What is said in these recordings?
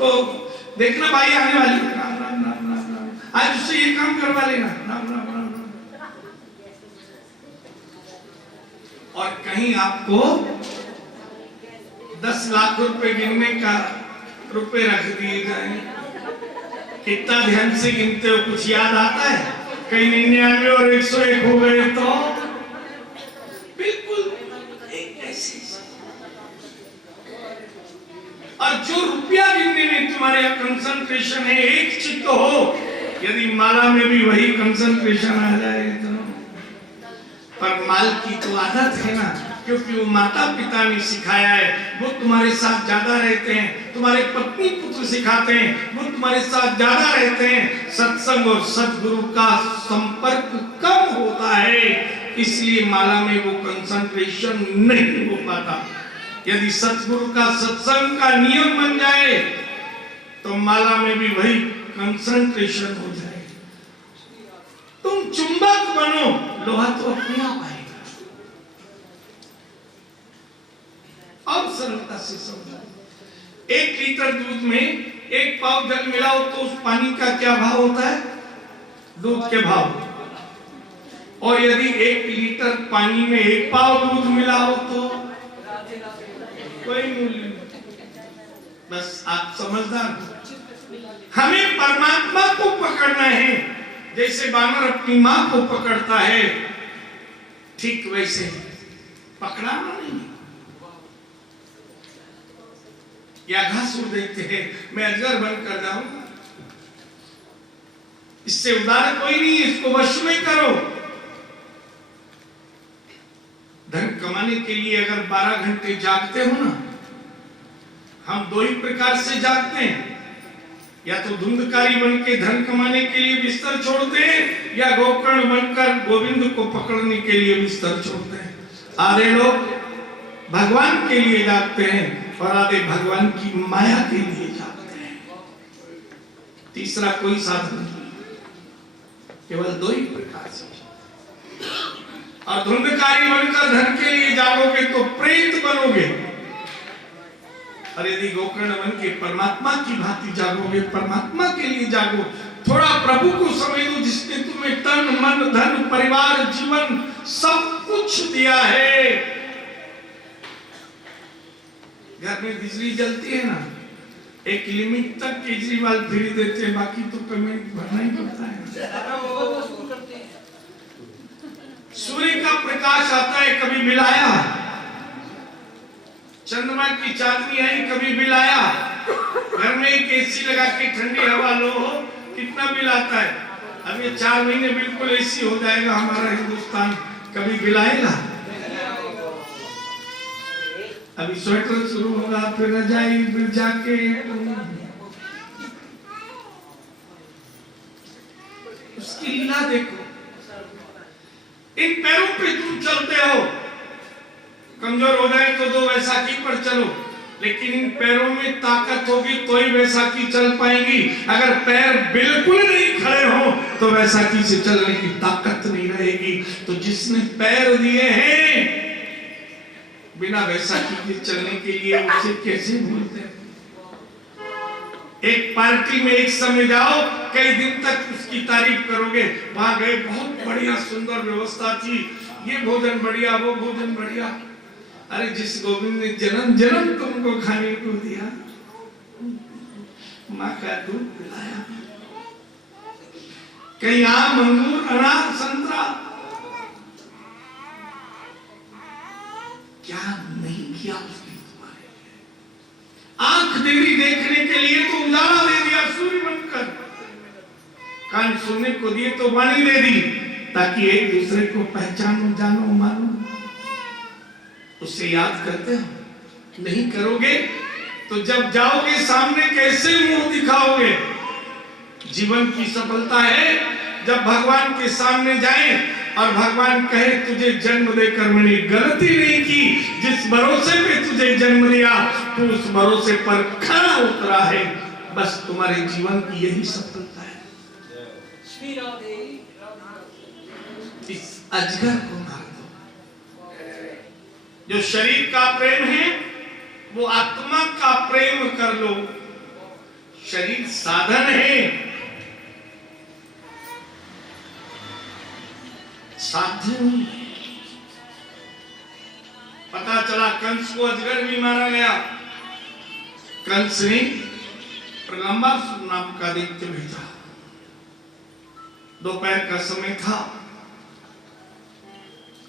उसको देखना भाई आने वाली, राम राम राम राम राम, आज उससे ये काम करवा लेना, राम राम राम राम। और कहीं आपको 10 लाख रुपए गिनने का रुपए रख दिए जाए, कितना ध्यान से गिनते हो, कुछ याद आता है? कहीं 99 और 101 हो गए तो बिल्कुल एक ऐसे। और जो रुपया गिनने में तुम्हारे कंसंट्रेशन है, एक चित्त हो, यदि माला में भी वही कंसंट्रेशन आ जाए तो, पर माल की तो आदत है ना, क्योंकि वो माता पिता ने सिखाया है, वो तुम्हारे साथ ज्यादा रहते हैं, तुम्हारे पत्नी पुत्र सिखाते हैं, वो तुम्हारे साथ ज्यादा रहते हैं। सत्संग और सद्गुरु का संपर्क कम होता है, इसलिए माला में वो कंसंट्रेशन नहीं हो पाता। यदि सद्गुरु का सत्संग का नियम बन जाए तो माला में भी वही कंसंट्रेशन हो जाए। तुम चुंबक बनो, लोहा तो अपने आप आएगा। अब सरलता से समझो, 1 लीटर दूध में 1 पाव जल मिलाओ तो उस पानी का क्या भाव होता है? दूध के भाव। और यदि 1 लीटर पानी में 1 पाव दूध मिलाओ तो कोई मूल्य नहीं। बस आप समझदार। हमें परमात्मा को पकड़ना है, जैसे बानर अपनी मां को पकड़ता है, ठीक वैसे पकड़ाना नहीं। या घासुर देखते हैं, मैं अजगर बनकर जाऊंगा, इससे उदार कोई नहीं है, इसको वश में करो। धन कमाने के लिए अगर 12 घंटे जागते हो ना, हम 2 ही प्रकार से जागते हैं, या तो धुंधकारी बन के धन कमाने के लिए बिस्तर छोड़ते हैं, या गोकर्ण बनकर गोविंद को पकड़ने के लिए बिस्तर छोड़ते हैं। आधे लोग भगवान के लिए जागते हैं और आधे भगवान की माया के लिए जागते हैं। तीसरा कोई साधन नहीं, केवल 2 ही प्रकार से। और धुंधकारी बनकर धन के लिए जागोगे तो प्रेत बनोगे, और यदि गोकर्ण बन के परमात्मा की भांति जागोगे, परमात्मा के लिए जागो। थोड़ा प्रभु को समझ लो, जिसने तुम्हें तन मन धन परिवार जीवन सब कुछ दिया है। घर में बिजली जलती है ना, एक लिमिट तक केजरीवाल फ्री देते हैं, बाकी तो पेमेंट भरना ही पड़ता है। सूर्य का प्रकाश आता है, कभी बिल आया? चंद्रमा की चांदनी आई, कभी बिल आया? घर में एक एसी लगा के ठंडी हवा लो, कितना बिल आता है? अब ये 4 महीने बिल्कुल एसी हो जाएगा हमारा हिंदुस्तान, कभी बिल आएगा? अभी स्वेटर शुरू होगा, फिर रजाई, फिर जाके उसकी लीला देखो। इन पैरों पे तुम चलते हो, कमजोर हो जाए तो 2 वैसाखी पर चलो, लेकिन इन पैरों में ताकत होगी तो ही वैसाखी चल पाएंगी। अगर पैर बिल्कुल नहीं खड़े हो तो वैसाखी से चलने की ताकत नहीं रहेगी। तो जिसने पैर दिए हैं बिना वैसाखी के चलने के लिए, उसे कैसे भूलते हैं? एक पार्टी में एक समय जाओ, कई दिन तक उसकी तारीफ करोगे, वहां गए बहुत बढ़िया सुंदर व्यवस्था थी, ये भोजन बढ़िया, वो भोजन बढ़िया। अरे जिस गोविंद ने जन्म जन्म तुमको खाने को दिया, माँ का दूध पिलाया, कहीं आम अंगूर अनार संतरा क्या नहीं किया उसने तुम्हारे लिए। आंख दे दी देखने के लिए तो उजाला दे दिया सूर्य बनकर, कान सुनने को दिए तो वाणी दे दी, ताकि एक दूसरे को पहचानो, जानो, मानो। उससे याद करते हो? नहीं करोगे तो जब जाओगे सामने कैसे मुंह दिखाओगे? जीवन की सफलता है जब भगवान के सामने जाएं और भगवान कहे तुझे जन्म देकर मैंने गलती नहीं की, जिस भरोसे पे तुझे जन्म दिया तू उस भरोसे पर खरा उतरा है। बस तुम्हारे जीवन की यही सफलता है। इस अजगर को मार दो। जो शरीर का प्रेम है वो आत्मा का प्रेम कर लो। शरीर साधन है, साध्य नहीं। पता चला कंस को अजगर भी मारा गया। कंस ने प्रलंबासुर नाम का दैत्य भेजा। दोपहर का समय था,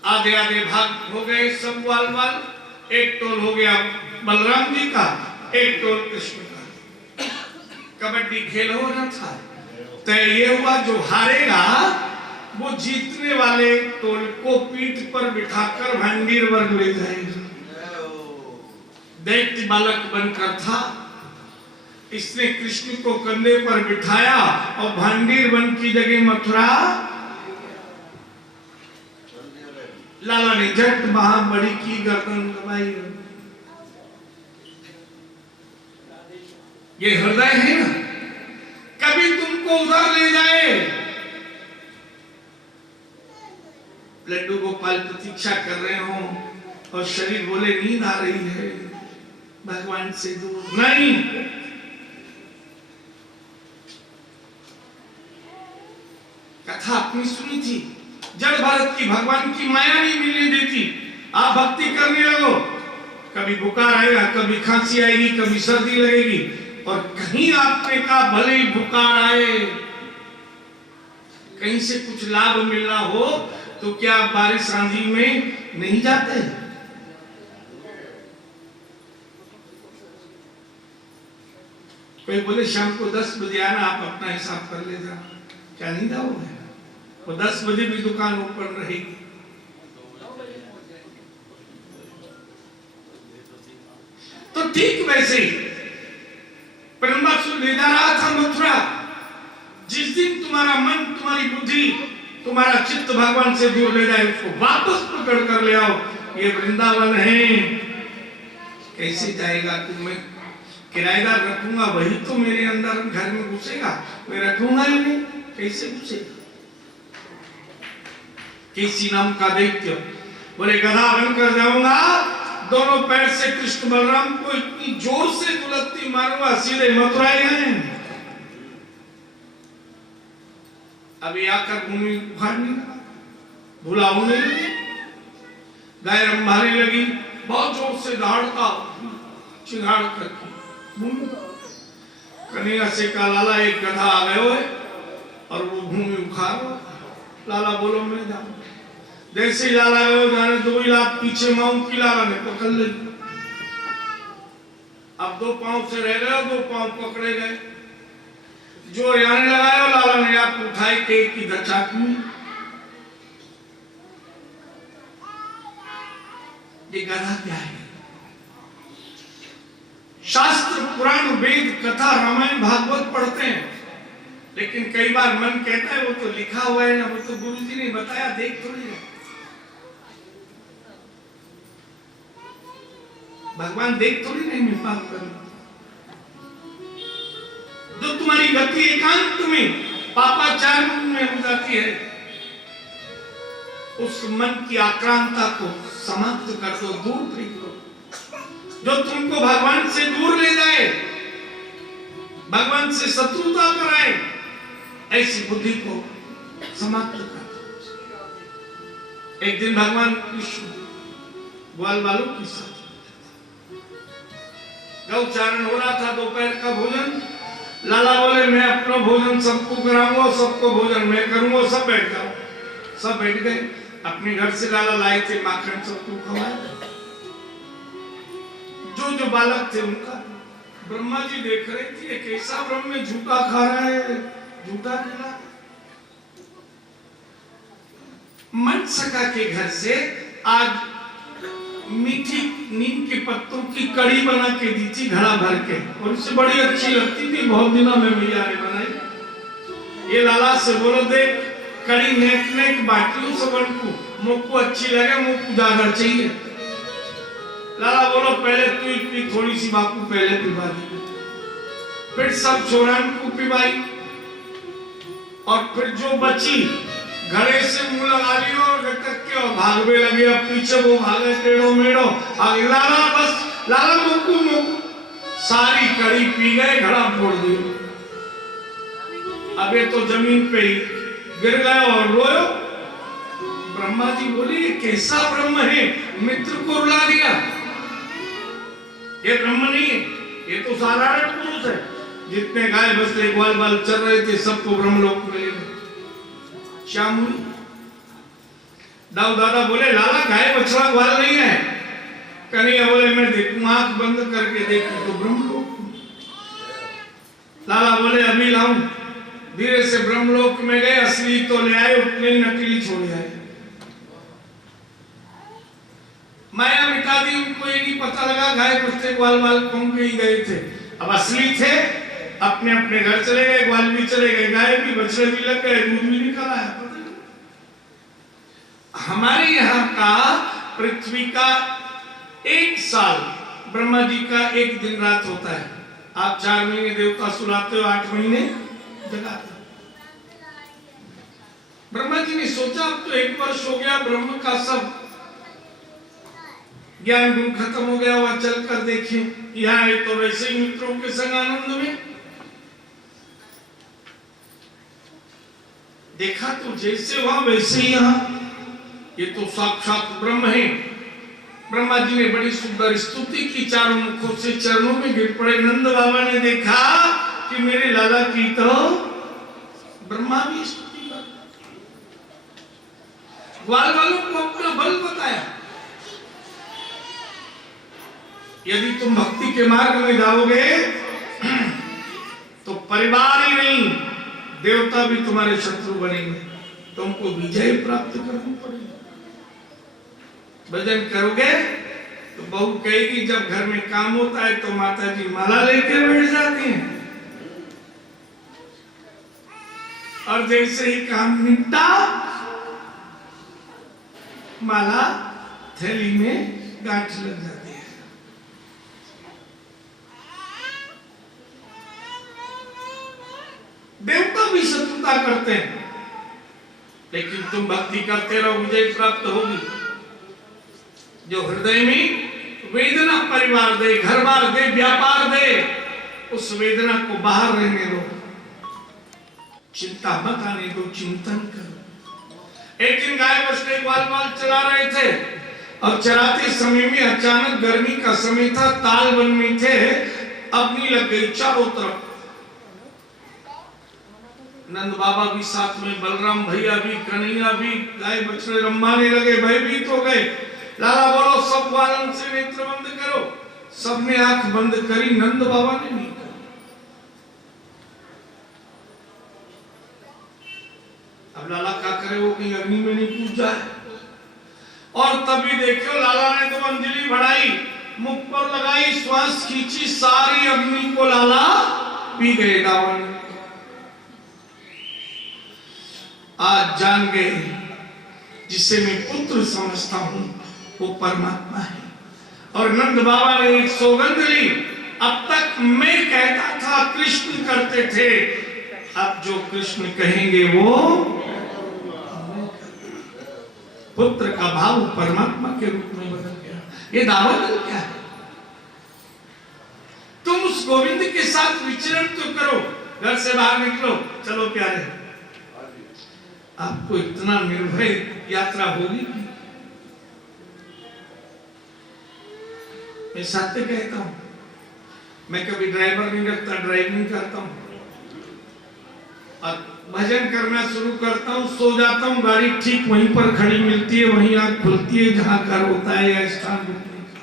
आधे आधे भाग हो गए सब वाल वाल। एक टोल हो गया बलराम जी का, एक टोल कृष्ण का। कबड्डी खेल हो रहा था। तय ये हुआ जो हारेगा वो जीतने वाले टोल को पीठ पर बिठाकर भांडीर वर्ग ले जाएगा। दैत्य बालक बनकर था, इसने कृष्ण को कंधे पर बिठाया और भांडीर वन की जगह मथुरा। लाला ने झट महाबड़ी की गर्दन दबाई। ये हृदय है ना, कभी तुमको उधर ले जाए। लड्डू गोपाल प्रतीक्षा कर रहे हो और शरीर बोले नींद आ रही है, भगवान से दूर नहीं। कथा अपनी सुनी थी, जड़ भारत की भगवान की माया नहीं मिलने देती। आप भक्ति करने लगो, कभी बुखार आएगा, कभी खांसी आएगी, कभी सर्दी लगेगी। और कहीं आपने कहा भले ही बुखार आए, कहीं से कुछ लाभ मिलना हो तो क्या बारिश आंधी में नहीं जाते? कोई बोले शाम को 10 बजे आना, आप अपना हिसाब कर ले जाना, क्या नहीं जाओगे? वो 10 बजे भी दुकान ओपन रहेगी। तो ठीक वैसे ही प्रलंबासुर ले जा रहा था मथुरा। जिस दिन तुम्हारा मन, तुम्हारी बुद्धि, तुम्हारा चित्त भगवान से दूर ले जाए, उसको वापस पकड़ कर ले आओ। ये वृंदावन है, कैसे जाएगा? तुम्हें किराएदार रखूंगा, वही तो मेरे अंदर घर में घुसेगा, मैं रखूंगा ही नहीं, कैसे घुसेगा? किसी नाम का दैत्य बोले गधा बनकर जाऊंगा, दोनों पैर से कृष्ण बलराम को इतनी जोर से दुलत्ती मारूंगा, सीधे मथुरा गए। अभी आकर भूमि उखाड़ने लगा, भुलाने लगी, गाय रंभाने लगी, बहुत जोर से दहाड़ता चिंगाड़ करके भूमि। कन्हैया से कहा लाला एक गधा आ गए हो और वो भूमि उखाड़ो। लाला बोलो मैं जाऊं। जैसे लाला गए जाने 2 लाख पीछे माऊ की लाला ने पकड़ ली। अब 2 पांव से रह गए, 2 पांव पकड़े गए। जो आने लगाया लाला ने आप उठाए के की दचाक में। ये गधा क्या है? शास्त्र पुराण वेद कथा रामायण भागवत पढ़ते हैं, लेकिन कई बार मन कहता है वो तो लिखा हुआ है ना, वो तो गुरुजी ने बताया, देख थोड़ी है। भगवान देख थोड़ी नहीं मैं पाप करूं। जो तुम्हारी गति एकांत में पापाचार में हो जाती है, उस मन की आक्रांता को समाप्त कर दो, दूर फेंक दो। जो तुमको भगवान से दूर ले जाए, भगवान से शत्रुता कराए, ऐसी बुद्धि को समाप्त कर दो। एक दिन भगवान कृष्ण ग्वाल बालों के साथ गौचारण हो रहा था, दोपहर का भोजन। लाला बोले मैं अपना भोजन सबको कराऊंगा, सबको भोजन मैं करूंगा, सब बैठ जाओ। सब बैठ गए। अपने घर से लाला लाए थे माखन, सबको खवाया। जो जो बालक थे उनका। ब्रह्मा जी देख रहे थे कैसा ब्रह्म झूठा खा रहा है, झूठा खिला। मन सका के घर से आज मीठी नीम के पत्तों की कड़ी बना के दी थी घड़ा भर के, और उससे बड़ी अच्छी लगती थी। बहुत दिनों में मैया ने बनाई। ये लाला से बोलो देख कड़ी नेक नेक बाटियों से बनकू, मुझको अच्छी लगे, मुझको ज्यादा चाहिए। लाला बोलो पहले तू इतनी थोड़ी सी बापू पहले पिवा दी, फिर सब छोरान को पिवाई, और फिर जो बची घड़े से मुंह लगा लियो और भागवे लगे। अब पीछे वो भागे टेढ़ो मेढ़ो, आगे लाला बस लाला मोकू मोकू सारी कड़ी पी गए, घड़ा फोड़ दिया। अब ये तो जमीन पे ही गिर गए और रोयो। ब्रह्मा जी बोले ये कैसा ब्रह्म है, मित्र को रुला दिया। ये ब्रह्म नहीं है, ये तो साधारण पुरुष है। जितने गाय बछड़े ग्वाल बाल चल रहे थे सबको ब्रह्मलोक मिले। श्याम दाऊ दादा बोले लाला गाय बछड़ा ग्वाल नहीं है। कन्हैया बोले मैं देखूं, आंख बंद करके देखूं तो ब्रह्मलोक। लाला बोले अभी लाऊं। धीरे से ब्रह्मलोक में गए, असली तो ले आए, उतने ही नकली छोड़ आए। माया मिटा दी, उनको ये नहीं पता लगा गाय बछड़े ग्वाल बाल कौन के ही गए थे। अब असली थे, अपने अपने घर चले गए, ग्वाल भी चले गए, गाय भी बछड़े भी लग गए, दूध भी निकल आया। हमारे यहाँ का पृथ्वी का 1 साल ब्रह्मा जी का 1 दिन रात होता है। आप 4 महीने देवता सुलाते हो, 8 महीने जगाते हो। ब्रह्मा जी ने सोचा अब तो 1 वर्ष हो गया, ब्रह्म का सब ज्ञान गुण खत्म हो गया, वहां चल कर देखें। यहाँ है तो वैसे ही मित्रों के संग आनंद में देखा तो जैसे वहां वैसे ही यहाँ। ये तो साक्षात ब्रह्म है। ब्रह्मा जी ने बड़ी सुंदर स्तुति की, चारों मुखों से चरणों में गिर पड़े। नंद बाबा ने देखा कि मेरे लाला की तो ब्रह्मा भी स्तुति कर। ग्वाल वालों को अपना बल बताया। यदि तुम भक्ति के मार्ग में जाओगे तो परिवार ही नहीं, देवता भी तुम्हारे शत्रु बनेंगे। तुमको विजय प्राप्त करनी पड़ेगी। भजन करोगे तो बहू कहेगी जब घर में काम होता है तो माता जी माला लेके बैठ जाती हैं, और जैसे ही काम निपटा माला थैली में गांठ लग जाती है। देवता भी शत्रुता करते हैं, लेकिन तुम भक्ति करते रहो, विजय प्राप्त होगी। जो हृदय में वेदना परिवार दे, घर बार दे, व्यापार दे, उस वेदना को बाहर रहने दो, चिंता मत आने दो, चिंतन करो। एक दिन गाय बछड़े ग्वाल बाल चला रहे थे और चराते समय में अचानक गर्मी का समय था, ताल वन में थे, अग्नि लग गई चारों तरफ। नंद बाबा भी साथ में, बलराम भैया भी, कन्हैया भी, गाय बछड़े रमाने लगे, भयभीत हो गए। लाला बोलो सब ग्वालन से नेत्र बंद करो। सबने आंख बंद करी, नंद बाबा ने नहीं करी। अब लाला क्या करे, वो कहीं अग्नि में नहीं कूद जाए। और तभी देखो लाला ने तो अंजलि बढ़ाई, मुख पर लगाई, श्वास खींची, सारी अग्नि को लाला पी गए। रावण आज जान गए जिसे मैं पुत्र समझता हूं वो परमात्मा है। और नंद बाबा ने एक सौगंध ली, अब तक मैं कहता था कृष्ण करते थे, अब जो कृष्ण कहेंगे वो पुत्र का भाव परमात्मा के रूप में बदल गया। ये दावा क्या है? तुम उस गोविंद के साथ विचरण तो करो, घर से बाहर निकलो, चलो प्यारे, आपको इतना निर्भय यात्रा होगी। मैं सत्य कहता हूं, मैं कभी ड्राइवर नहीं रखता, ड्राइविंग करता हूं और भजन करना शुरू करता हूं, सो जाता हूं, गाड़ी ठीक वहीं पर खड़ी मिलती है, वहीं आंख खुलती है जहां घर होता है या स्थान रुकने का।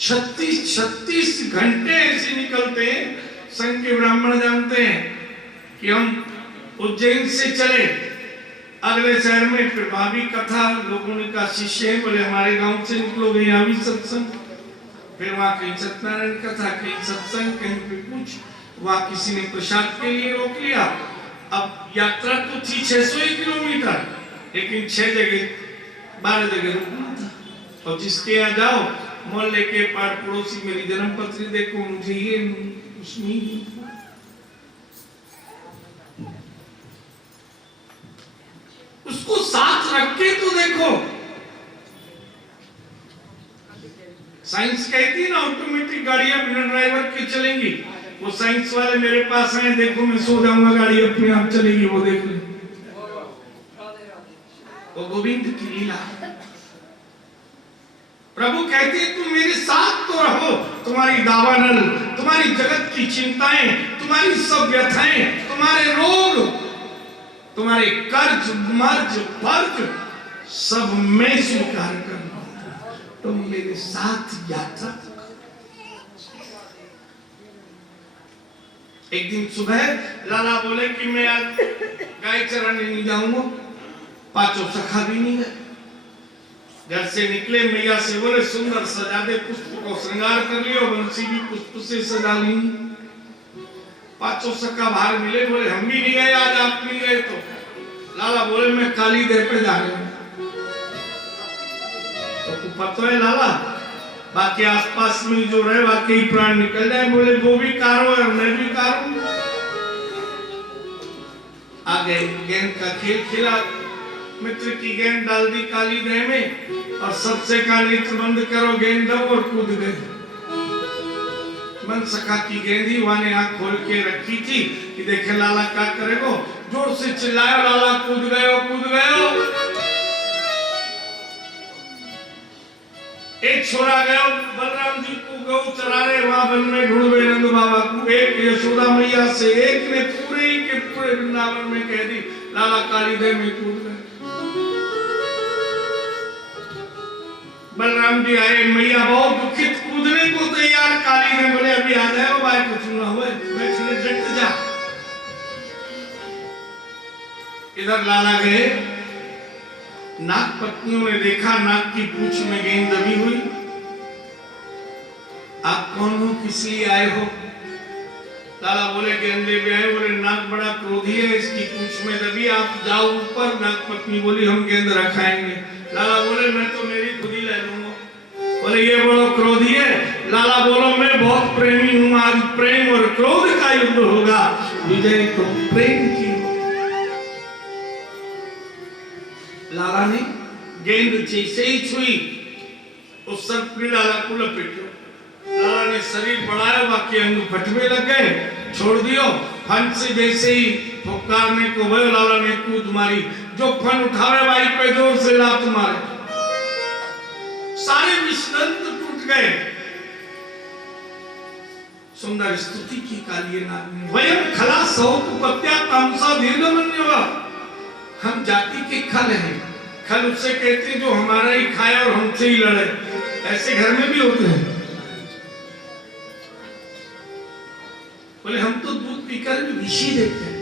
36 घंटे ऐसे निकलते हैं। संघ के ब्राह्मण जानते हैं कि हम उज्जैन से चले अगले शहर में, फिर वहां भी कथा, लोगों ने कहा शिष्य है, बोले हमारे गांव से निकलोगे, यहाँ भी सत्संग, फिर वहां कहीं सत्यनारायण कथा, कहीं सत्संग, कहीं पे कुछ, वहां किसी ने प्रसाद के लिए रोक लिया। अब यात्रा तो थी 600 किलोमीटर, लेकिन 6 जगह 12 जगह रुकना था। और जिसके यहाँ जाओ, मोहल्ले के पाड़ पड़ोसी मेरी जन्म पत्री देखो, मुझे ये उसमें उसको साथ रख के तो देखो। साइंस कहती है ना ऑटोमेटिक गाड़ियां बिना ड्राइवर के चलेंगी। वो साइंस वाले मेरे पास आए, देखो मैं सो जाऊंगा गाड़ी अपने आप चलेगी, वो देख ले। वो गोविंद की लीला। प्रभु कहते हैं तुम मेरे साथ तो रहो, तुम्हारी दावानल, तुम्हारी जगत की चिंताएं, तुम्हारी सब व्यथाएं, तुम्हारे रोग, तुम्हारे कर्ज मर्ज फर्ज सब मैं स्वीकार कर लूंगा, तुम मेरे साथ यात्रा। एक दिन सुबह लाला बोले कि मैं आज गाय चराने नहीं जाऊंगा, पांचों सखा भी नहीं गए। घर से निकले, मैया से बोले सुंदर सजा दे, पुष्प को श्रृंगार कर लियो, बंसी भी पुष्प से सजा ली। पांचों सखा बाहर मिले, बोले हम भी नहीं गए आज, आप नहीं गए तो। लाला बोले मैं काली देह पे जा रहा हूं। तो पता है लाला, बाकी आसपास में जो रहे वाकई प्राण निकल जाए। बोले वो भी कारो है, मैं भी कारो। आगे गेंद का खेल खेला, मित्र की गेंद डाल दी काली देह में और सबसे का नेत्र बंद करो, गेंद दो और कूद गए। मन सखा की गेंद ही वहां ने आंख खोल के रखी थी कि देखे लाला क्या करेगो। जोर से चिल्लाया, लाला कूद गयो, कूद गयो। एक छोरा गयो बलराम जी को गौ चरा रहे, वहां वन में ढूंढवे नंद बाबा को। एक यशोदा मैया से, एक ने पूरे के पूरे वृंदावन में कह दी लाला काली देह में कूद गए। बलराम जी आए, मैया बहुत दुखित, कूदने को तैयार। काली ने बोले अभी आ जाए भाई, कुछ ना हुए, बैठने डट जा। इधर लाला गए, नाग पत्नियों ने देखा नाग की पूंछ में गेंद दबी हुई। आप कौन हो, किस लिए आए हो? लाला बोले गेंद ले आए। बोले नाग बड़ा क्रोधी है, इसकी पूंछ में दबी, आप जाओ ऊपर। नाग पत्नी बोली हम गेंद रखाएंगे। लाला बोले मैं तो मेरी खुद ही ले लूंगा। बोले ये बड़ा क्रोधी है। लाला बोलो मैं बहुत प्रेमी हूं, आज प्रेम और क्रोध का युद्ध होगा, विजय तो प्रेम की। लाला ने गेंद जैसे ही छुई, उस सर्प ने लाला को लपेटो। लाला ने शरीर बढ़ाया, बाकी अंग फटने लग गए, छोड़ दियो। फन से जैसे ही फुकारने को भयो, लाला ने कूद मारी। जो फन उठावे भाई पे जोर से लात मारे, सारे विषदंत टूट गए। सुंदर स्तुति की काली नाग ने, वयम खला सौपत्या तामसा दीर्घमन्यवा, हम जाति के खल हैं। खल उससे कहते हैं जो हमारा ही खाए और हमसे ही लड़े। ऐसे घर में भी होते हैं। बोले हम तो दूध पीकर भी विषी देते हैं,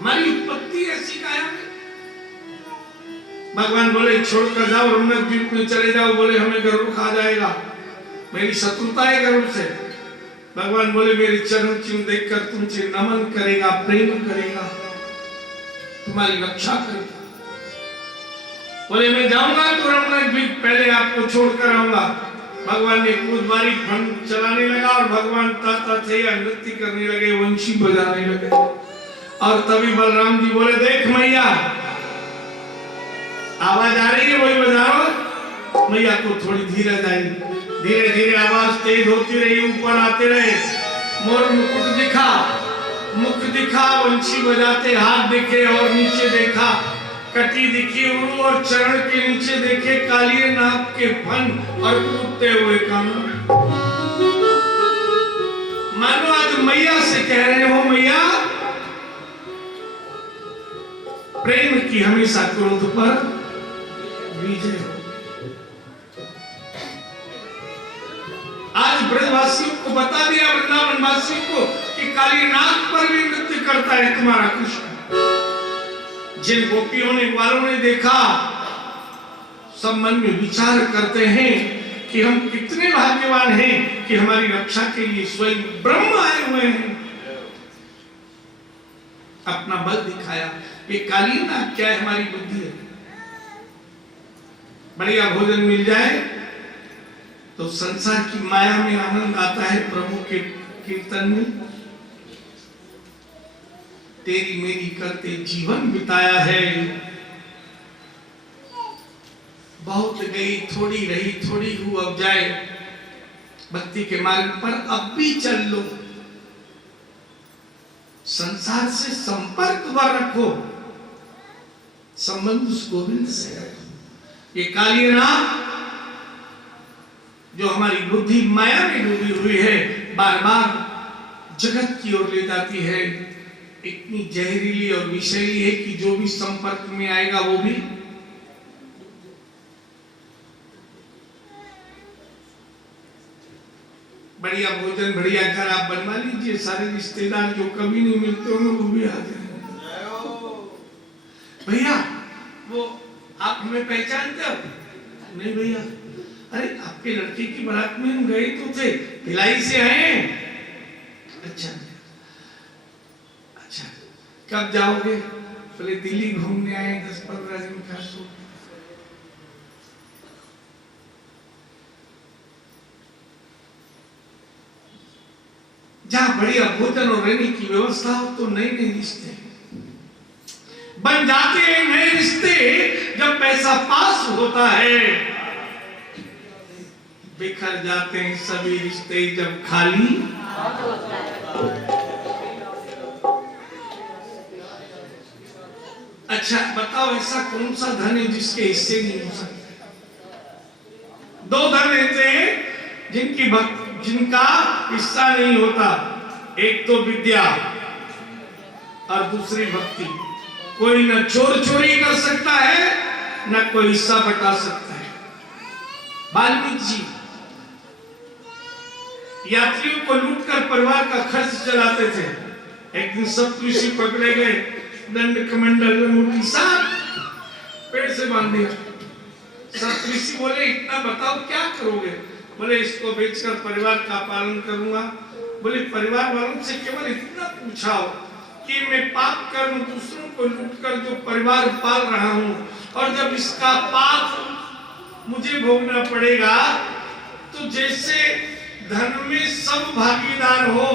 हमारी उत्पत्ति ऐसी कायम है। भगवान बोले छोड़कर जाओ, रमणक द्वीप में चले जाओ। बोले हमें गरुड़ खा जाएगा, मेरी शत्रुता है गरुड़ से। भगवान बोले मेरे चरण चिन्ह देखकर तुमसे नमन करेगा, प्रेम करेगा, तुम्हारी रक्षा करेगा। बोले मैं जाऊंगा तो रमणक द्वीप पहले आपको छोड़कर आऊंगा। भगवान ने कूद मारी, फन चलाने लगा और भगवान ताता थे नृत्य करने लगे, वंशी बजाने लगे। और तभी बलराम जी बोले देख मैया, आवाज आ रही है, वही बजाओ। मैया को थोड़ी धीरज आई, धीरे धीरे आवाज तेज होती रही, ऊपर आते रहे। मोर मुकुट दिखा, मुख दिखा, वंशी बजाते हाथ दिखे और नीचे देखा कटी दिखी उड़ू और चरण के नीचे देखे काली नाग के फन और कूदते हुए कान। मानो आज मैया से कह रहे हो मैया प्रेम की हमेशा क्रोध पर विजय हो। आज ब्रजवासियों को बता दिया, वृंदावन वासियों को, कि काली नाग पर भी नृत्य करता है तुम्हारा कृष्ण। जिन गोपियों ने ग्वालों ने देखा, सब मन में विचार करते हैं कि हम कितने भाग्यवान हैं कि हमारी रक्षा के लिए स्वयं ब्रह्म आए हुए हैं। अपना बल दिखाया। ये काली नाग क्या है, हमारी बुद्धि है। बढ़िया भोजन मिल जाए तो संसार की माया में आनंद आता है, प्रभु के कीर्तन में। तेरी मेरी करते जीवन बिताया है, बहुत गई थोड़ी रही, थोड़ी हूँ अब जाए, भक्ति के मार्ग पर अब भी चल लो, संसार से संपर्क वर रखो, संबंध उस गोविंद से रखो। ये काली नाव जो हमारी बुद्धि माया में डूबी हुई है, बार बार जगत की ओर ले जाती है, इतनी जहरीली और विषैली है कि जो भी संपर्क में आएगा वो भी बढ़िया भोजन, बढ़िया घर आप बनवा लीजिए, सारे रिश्तेदार जो कभी नहीं मिलते होंगे वो भी आ जाए। भैया वो आप हमें पहचानते हो? नहीं भैया, अरे आपके लड़के की बारात में हम गए तो थे, भिलाई से आए हैं। अच्छा अच्छा, कब जाओगे? बोले दिल्ली घूमने आए 10-15 दिन का। सो जहां बढ़िया भोजन और रहने की व्यवस्था हो तो नए नए रिश्ते बन जाते हैं। नए रिश्ते जब पैसा पास होता है, बिखर जाते हैं सभी रिश्ते जब खाली। अच्छा बताओ, ऐसा कौन सा धन है जिसके हिस्से नहीं हो सकते? दो धन रहते हैं जिनका हिस्सा नहीं होता, एक तो विद्या और दूसरी भक्ति। कोई न चोर चोरी कर सकता है, न कोई हिस्सा बटा सकता है। वाल्मीकि जी यात्रियों को लूटकर परिवार का खर्च चलाते थे। एक दिन सप्तऋषि पकड़े गए, दंड कमंडल मुट्ठी साहब पेड़ से बांध दिया। सप्तऋषि बोले इतना बताओ क्या करोगे? बोले इसको बेचकर परिवार का पालन करूंगा। बोले परिवार वालों से केवल इतना पूछा हो कि मैं पाप कर्म दूसरों को लूटकर जो परिवार पाल रहा हूं, और जब इसका पाप मुझे भोगना पड़ेगा तो जैसे धन में सब भागीदार हो,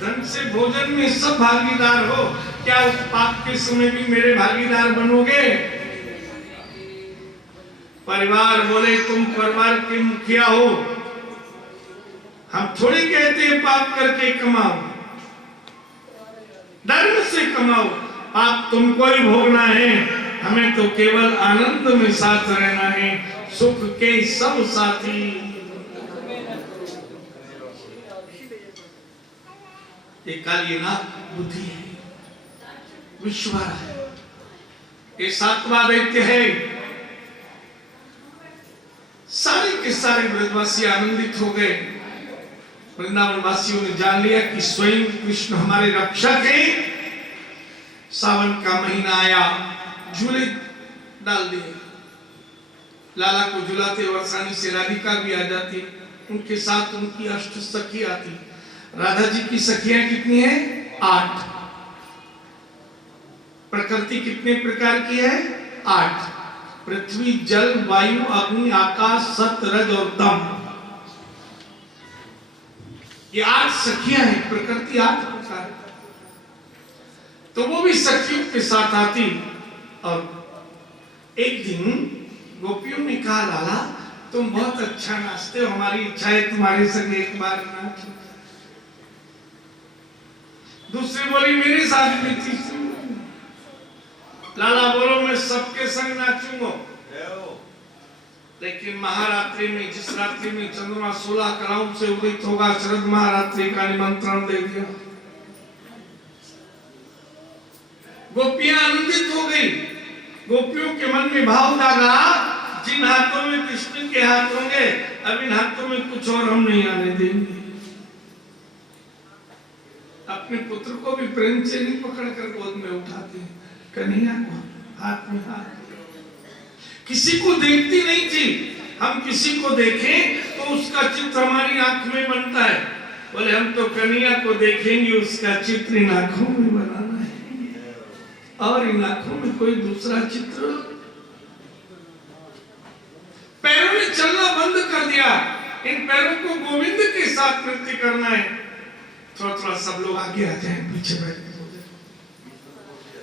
धन से भोजन में सब भागीदार हो, क्या उस पाप के समय भी मेरे भागीदार बनोगे? परिवार बोले तुम परिवार के मुखिया हो, हम थोड़ी कहते हैं पाप करके कमाओ, धर्म से कमाओ, पाप तुमको ही भोगना है, हमें तो केवल आनंद में साथ रहना है, सुख के सब साथी। ये कालीनाथ बुद्धि है, विश्वास है, ये सातवां दैत्य है। सारे के सारे ब्रजवासी आनंदित हो गए। वृंदावन वासियों ने जान लिया कि स्वयं कृष्ण हमारे रक्षक हैं। सावन का महीना आया, झूले डाल दिए, लाला को झुलाते वर्षानी से राधिका भी आ जाती, उनके साथ उनकी अष्ट सखी आती। राधा जी की सखियां कितनी है? 8। प्रकृति कितने प्रकार की है? 8। पृथ्वी, जल, वायु, अग्नि, आकाश, सत, रज और तम, ये 8 सखियां हैं। प्रकृति 8 प्रकार, तो वो भी सखियों के साथ आती। और एक दिन गोपियों ने कहा लाला तुम बहुत अच्छा नाचते हो, हमारी इच्छा है तुम्हारे संग एक बार नाचो। दूसरी बोली मेरे साथ भी। तीसरी लाला बोलो मैं सबके संग नाचूंगा, लेकिन महारात्रि में, जिस रात्रि में चंद्रमा 16 कलाओं से उदित होगा, शरद महारात्रि का निमंत्रण दे दिया। गोपियां आनंदित हो गई। गोपियों के मन में भाव जागा, जिन हाथों में कृष्ण के हाथ होंगे, अब इन हाथों में कुछ और हम नहीं आने देंगे। अपने पुत्र को भी प्रेम से नहीं पकड़कर गोद में उठाते हैं, कन्हैया को हाथ में हाथ। किसी को देखती नहीं थी, हम किसी को देखें तो उसका चित्र हमारी आंख में बनता है। बोले हम तो कन्हैया को देखेंगे, उसका चित्र इन आंखों में बनाना है, और इन आंखों में कोई दूसरा चित्र। पैरों ने चलना बंद कर दिया, इन पैरों को गोविंद के साथ नृत्य करना है। थोड़ा थोड़ा सब लोग आगे आ जाए, पीछे बैठे।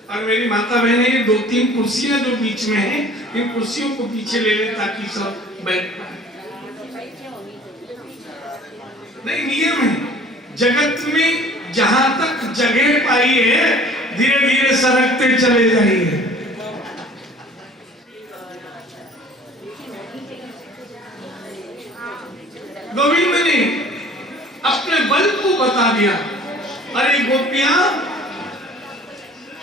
और मेरी माता बहने ये 2-3 कुर्सियां जो बीच में हैं, इन कुर्सियों को पीछे ले ले ताकि सब बैठ पाए। नहीं, नियम है जगत में, जहां तक जगह पाई है धीरे धीरे सरकते चले जाइए। गोविंद ने अपने बल को बता दिया। अरे गोपियां,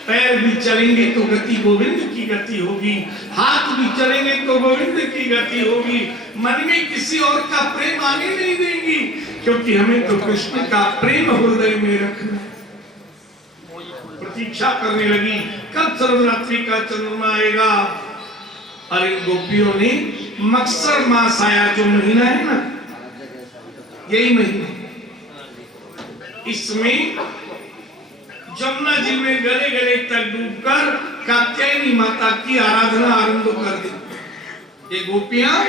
पैर भी चलेंगे तो गति गोविंद की गति होगी, हाथ भी चलेंगे तो गोविंद की गति होगी। मन में किसी और का प्रेम आने नहीं देंगी, क्योंकि हमें तो कृष्ण का प्रेम हृदय में रखना है। प्रतीक्षा करने लगी कब सर्वरात्रि का चंद्रमा आएगा। और इन गोपियों ने मक्सर मास आया, जो महीना है ना, यही महीना, इसमें जमुना जी में गले गले तक डूबकर कात्यायनी माता की आराधना आरंभ कर दी। ये गोपियां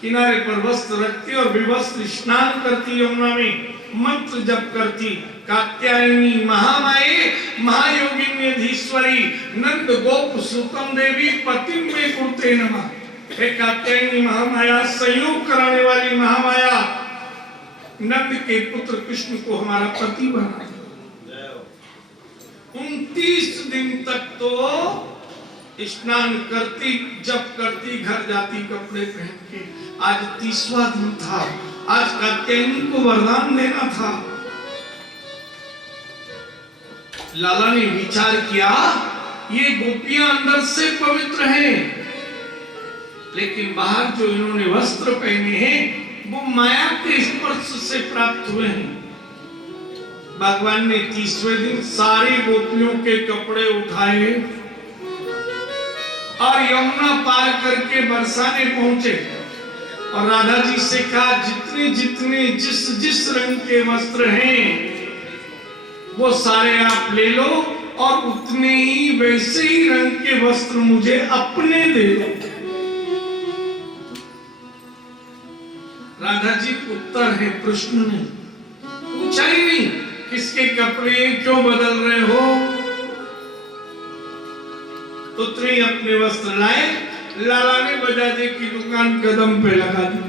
किनारे पर वस्त्र रखती और विवस्त्र स्नान करती, यमुना में मंत्र जप करती। कात्यायनी महामाये महायोगिन्यधीश्वरी नंद गोप सुतम देवी पतिम में कुर्ते नमः। हे कात्यायनी महामाया, संयोग कराने वाली महामाया, नंद के पुत्र कृष्ण को हमारा पति बना। 29 दिन तक तो स्नान करती, जप करती, घर जाती कपड़े पहन के। आज 30वां दिन था, आज कात्यायनी को वरदान देना था। लाला ने विचार किया, ये गोपियां अंदर से पवित्र हैं, लेकिन बाहर जो इन्होंने वस्त्र पहने हैं वो माया के स्पर्श से प्राप्त हुए हैं। भगवान ने 30वें दिन सारी गोपियों के कपड़े उठाए और यमुना पार करके बरसाने पहुंचे और राधा जी से कहा, जितने जितने जिस जिस रंग के वस्त्र हैं वो सारे आप ले लो और उतने ही वैसे ही रंग के वस्त्र मुझे अपने दे दो। राधा जी उत्तर है, प्रश्न नहीं, पूछा ही नहीं किसके कपड़े क्यों बदल रहे हो। पुत्री अपने वस्त्र लाए, लाला ने बजाजे की दुकान कदम पे लगा दी।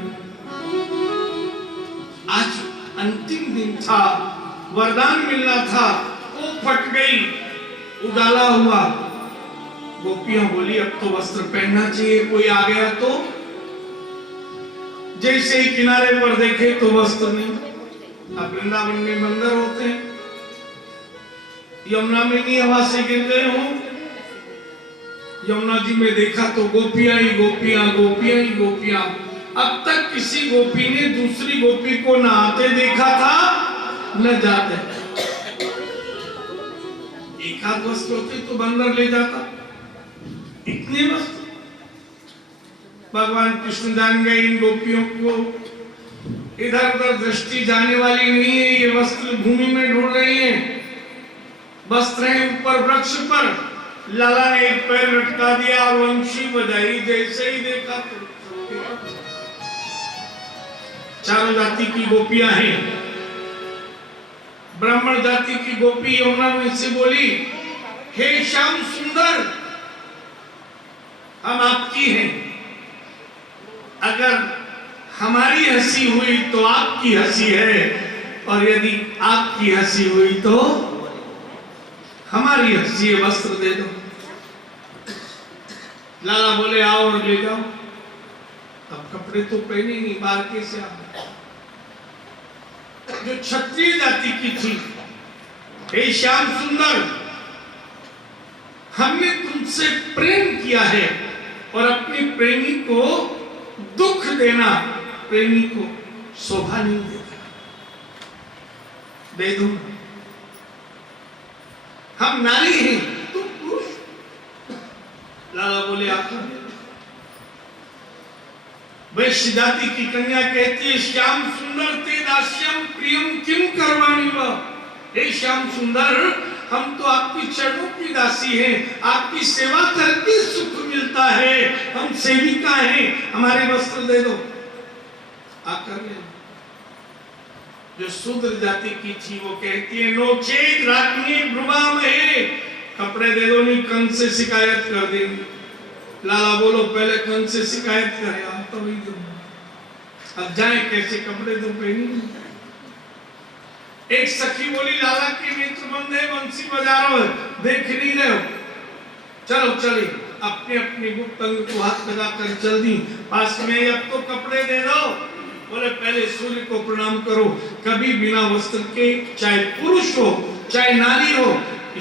आज अंतिम दिन था, वरदान मिलना था, वो फट गई, उडाला हुआ। गोपियां बोली अब तो वस्त्र पहनना चाहिए, कोई आ गया तो। जैसे ही किनारे पर देखे तो वस्त्र नहीं। अब वृंदावन में बंदर होते हैं, यमुना में नहीं हवा से गिर गए हो। यमुना जी में देखा तो गोपियां ही गोपियां, गोपियां ही गोपियां। अब तक किसी गोपी ने दूसरी गोपी को नहाते देखा था न जाते। एक आध वस्त्र होते तो बंदर ले जाता, इतने वस्त्र। भगवान कृष्ण जान गए इन गोपियों को, इधर उधर दृष्टि जाने वाली नहीं है, ये वस्त्र भूमि में ढूंढ रही हैं। वस्त्र है ऊपर वृक्ष पर, लाला ने एक पैर लटका दिया और वंशी बजाई। जैसे ही देखा तो चारों जाति की गोपियां हैं। ब्राह्मण जाति की गोपी यमुना में से बोली, हे श्याम सुंदर, हम आपकी हैं, अगर हमारी हंसी हुई तो आपकी हंसी है, और यदि आपकी हंसी हुई तो हमारी हंसी है, वस्त्र दे दो। लाला बोले आओ और ले जाओ। अब कपड़े तो पहने नहीं, बाहर कैसे आ। जो क्षत्रिय जाति की थी, हे श्याम सुंदर, हमने तुमसे प्रेम किया है और अपने प्रेमी को दुख देना प्रेमी को शोभा नहीं देता, दे दो। हम नारी हैं, तुम पुरुष। लाला बोले आप। वैश्य जाति की कन्या कहती है, श्याम सुंदर ते दास्यम प्रियम किम करवाणी व। हे श्याम सुंदर, हम तो आपकी चरणों की दासी हैं, आपकी सेवा करके सुख मिलता है, हम सेविका हैं, हमारे वस्त्र दे दो। आकर ले। जो शूद्र जाति की थी वो कहती है, नो चेत राज्ञी ब्रुवामहे कपड़े दे दो, नहीं कंन से शिकायत कर देंगे। लाला बोलो पहले कंन से शिकायत करे, आप तो वही दो। अब जाए कैसे कपड़े तो पहनेंगे। एक सखी बोली लाला की नेत्र बंद है, बंसी बजा रहा है, देख नहीं रहे हो, चलो चले। अपने अपने गुप्त अंग को हाथ लगाकर चल दी पास में। अब तो कपड़े दे दो। बोले पहले सूर्य को प्रणाम करो। कभी बिना वस्त्र के, चाहे पुरुष हो चाहे नारी हो,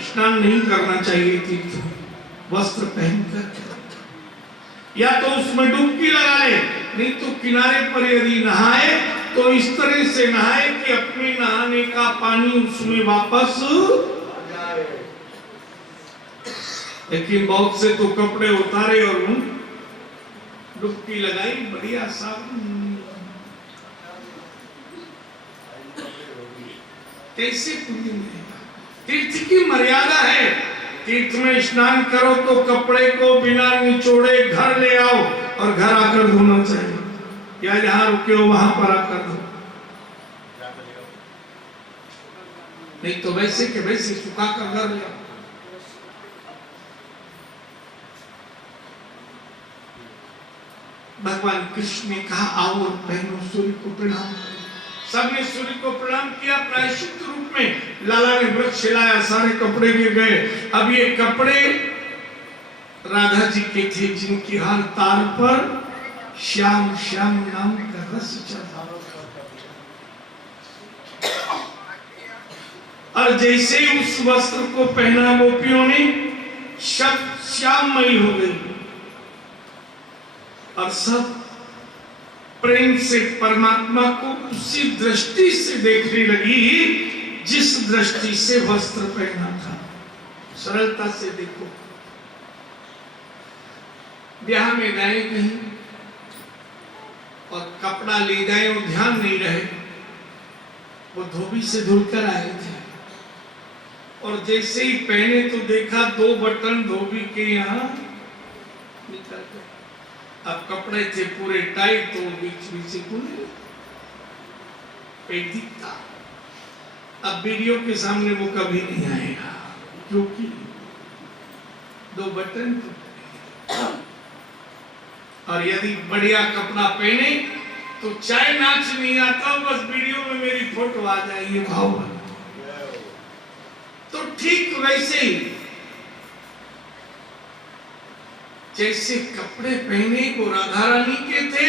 स्नान नहीं करना चाहिए तीर्थ में, वस्त्र पहनकर। या तो उसमें डुबकी लगा ले, नहीं तो किनारे पर यदि नहाए तो इस तरह से नहाए कि अपने नहाने का पानी उसमें वापस जाए। लेकिन बहुत से तो कपड़े उतारे और डुबकी लगाई, बढ़िया साबुन। कैसे पुण्य मिलेगा? तीर्थ की मर्यादा है। तीर्थ में स्नान करो तो कपड़े को बिना निचोड़े घर ले आओ और घर आकर धोना चाहिए, या जहां रुके हो वहां पर आकर धो, नहीं तो वैसे के वैसे सुखा कर घर ले आओ। भगवान कृष्ण ने कहा आओ और पहनो, सूर्य को प्रणाम करो। सबने सूर्य को प्रणाम किया प्रायश्चित रूप में। लाला ने वृक्ष हिलाया, सारे कपड़े गिर गए। अब ये कपड़े राधा जी के थे, जिनकी हर तार पर श्याम श्याम नाम का रस चढ़ा। और जैसे ही उस वस्त्र को पहना गोपियों ने, सब श्याममयी हो गई और सब प्रेम से परमात्मा को उसी दृष्टि से देखने लगी जिस दृष्टि से वस्त्र पहना था। सरलता से देखो, ब्याह में गए कहीं और कपड़ा ले जाए और ध्यान नहीं रहे, वो धोबी से धुलकर आए थे और जैसे ही पहने तो देखा 2 बटन धोबी के यहाँ निकल गए। अब कपड़े थे पूरे टाइट, तो बीच बीच से खुले, पेट दिखता। अब वीडियो के सामने वो कभी नहीं आएगा, क्योंकि 2 बटन और यदि बढ़िया कपड़ा पहने तो चाहे नाच नहीं आता, बस वीडियो में मेरी फोटो आ जाएगी, भाव बना। तो ठीक वैसे ही जैसे कपड़े पहने को राधा रानी के थे,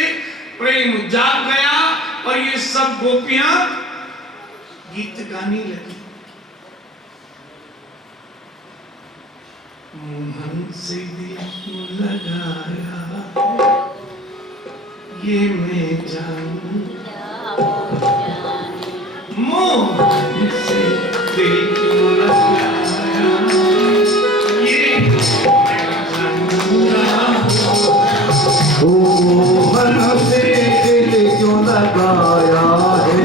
प्रेम जाग गया और ये सब गोपियां गीत गाने लगी। मोहन से दिल क्यों लगाया ये मैं जानूं, मोहन से दिल क्यों लगाया ये मोहन से दिल क्यों लगाया है,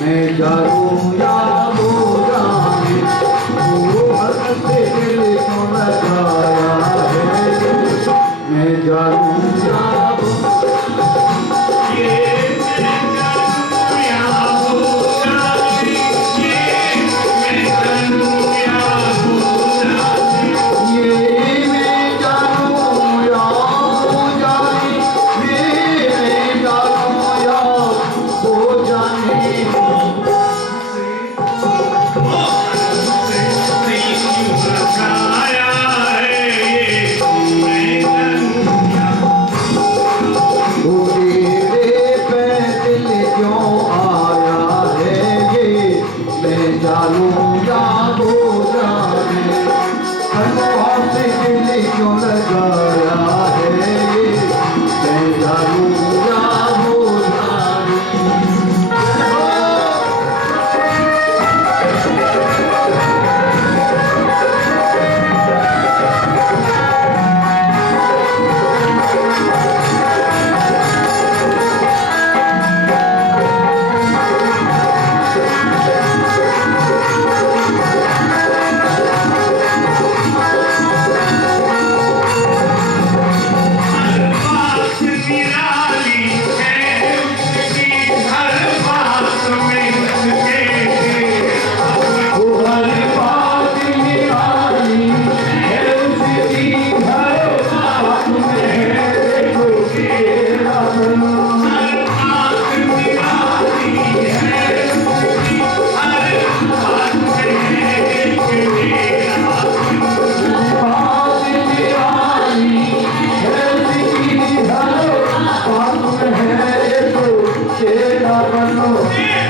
मैं जानूं या वो जाने। मोहन से दिल क्यों लगाया है, मैं जानूं या वो ये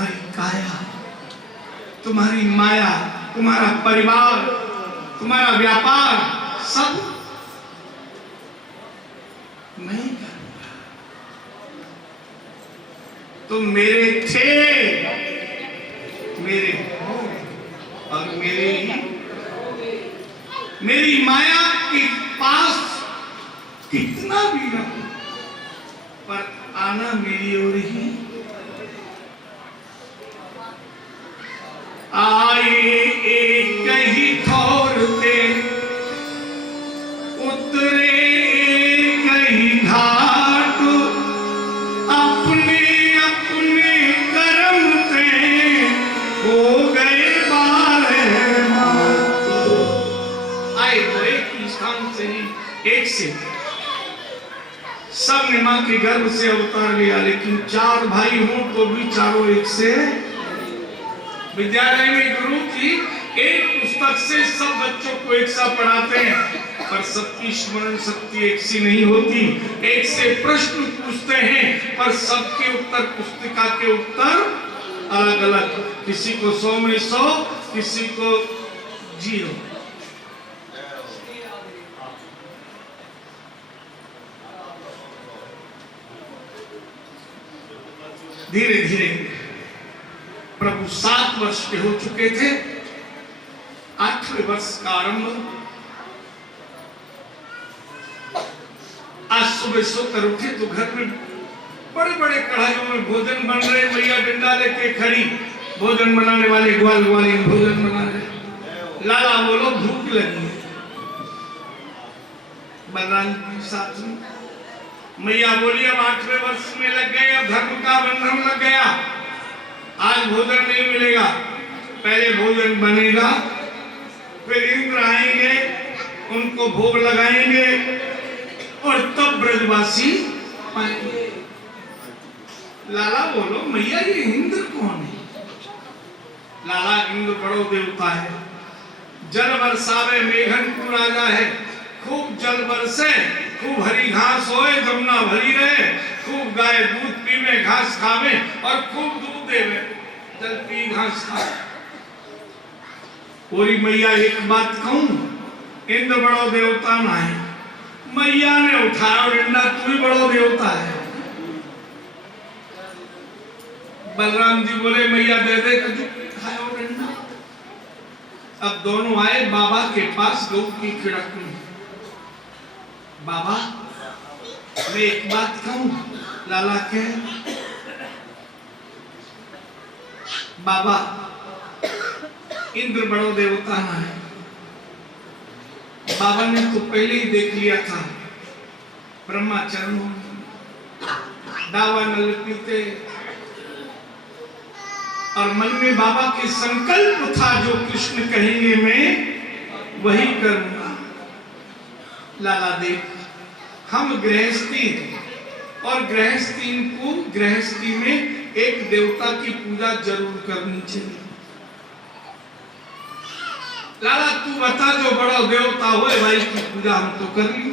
तुम्हारी काया, तुम्हारी माया, तुम्हारा परिवार, तुम्हारा व्यापार सब नहीं करूंगा। तुम मेरे थे, मेरे हो और मेरे ही। मेरी माया के पास कितना भी रहो, पर आना मेरी ओर ही। आए एक ही ठौर पे, उतरे एक ही घाट, अपने अपने कर्म पे हो गए बारहमास। आए तो एक ही स्थान से ही, एक से सब ने मां के गर्भ से अवतार लिया, लेकिन चार भाई हों तो भी चारों एक से। विद्यालय में गुरु जी एक पुस्तक से सब बच्चों को एक सा पढ़ाते हैं, पर सबकी स्मरण शक्ति एक सी नहीं होती। एक से प्रश्न पूछते हैं, पर सबके उत्तर, पुस्तिका के उत्तर अलग अलग। किसी को 100 में 100, किसी को 0। धीरे धीरे प्रभु 7 वर्ष के हो चुके थे। 8वें वर्ष का आरंभ। आज सुबह सोकर उठे तो घर में बड़े बड़े कढ़ाइयों में भोजन बन रहे। मैया डंडा लेके खड़ी, भोजन बनाने वाले ग्वाल ग्वाली भोजन बना रहे। लाला बोलो भूख लगी है। बलराम के साथ में मैया बोली अब 8वें वर्ष में लग गए, अब धर्म का बंधन लग गया, आज भोजन नहीं मिलेगा। पहले भोजन बनेगा, फिर इंद्र आएंगे, उनको भोग लगाएंगे और तब ब्रजवासी पाएंगे। लाला बोलो मैया ये इंद्र कौन है? लाला इंद्र बड़ो देवता है। जल बरसावे मेघन को राजा है। खूब जल बरसे, खूब हरी घास होए, जमुना भरी रहे, खूब गाय दूध पीवे, घास खावे और खूब दूध देवे, जल पी घास खावे। पूरी मैया एक बात कहूं, इंद्र बड़ो देवता ना है। मैया ने उठाया डंडा, तू ही बड़ो देवता है। बलराम जी बोले मैया दे दे उठाया डंडा। अब दोनों आए बाबा के पास, गौ की खिड़क में। बाबा मैं एक बात कहूं। लाला के बाबा इंद्र बड़ो देवता ना है। बाबा ने तो पहले ही देख लिया था, ब्रह्मा चरणों दावा नल पीते, और मन में बाबा के संकल्प था जो कृष्ण कहेंगे मैं वही करूंगा। लाला देख हम गृहस्थी और गृहस्थी में एक देवता की पूजा जरूर करनी चाहिए। लाला तू बता, जो बड़ा देवता हो भाई की पूजा हम तो कर ली।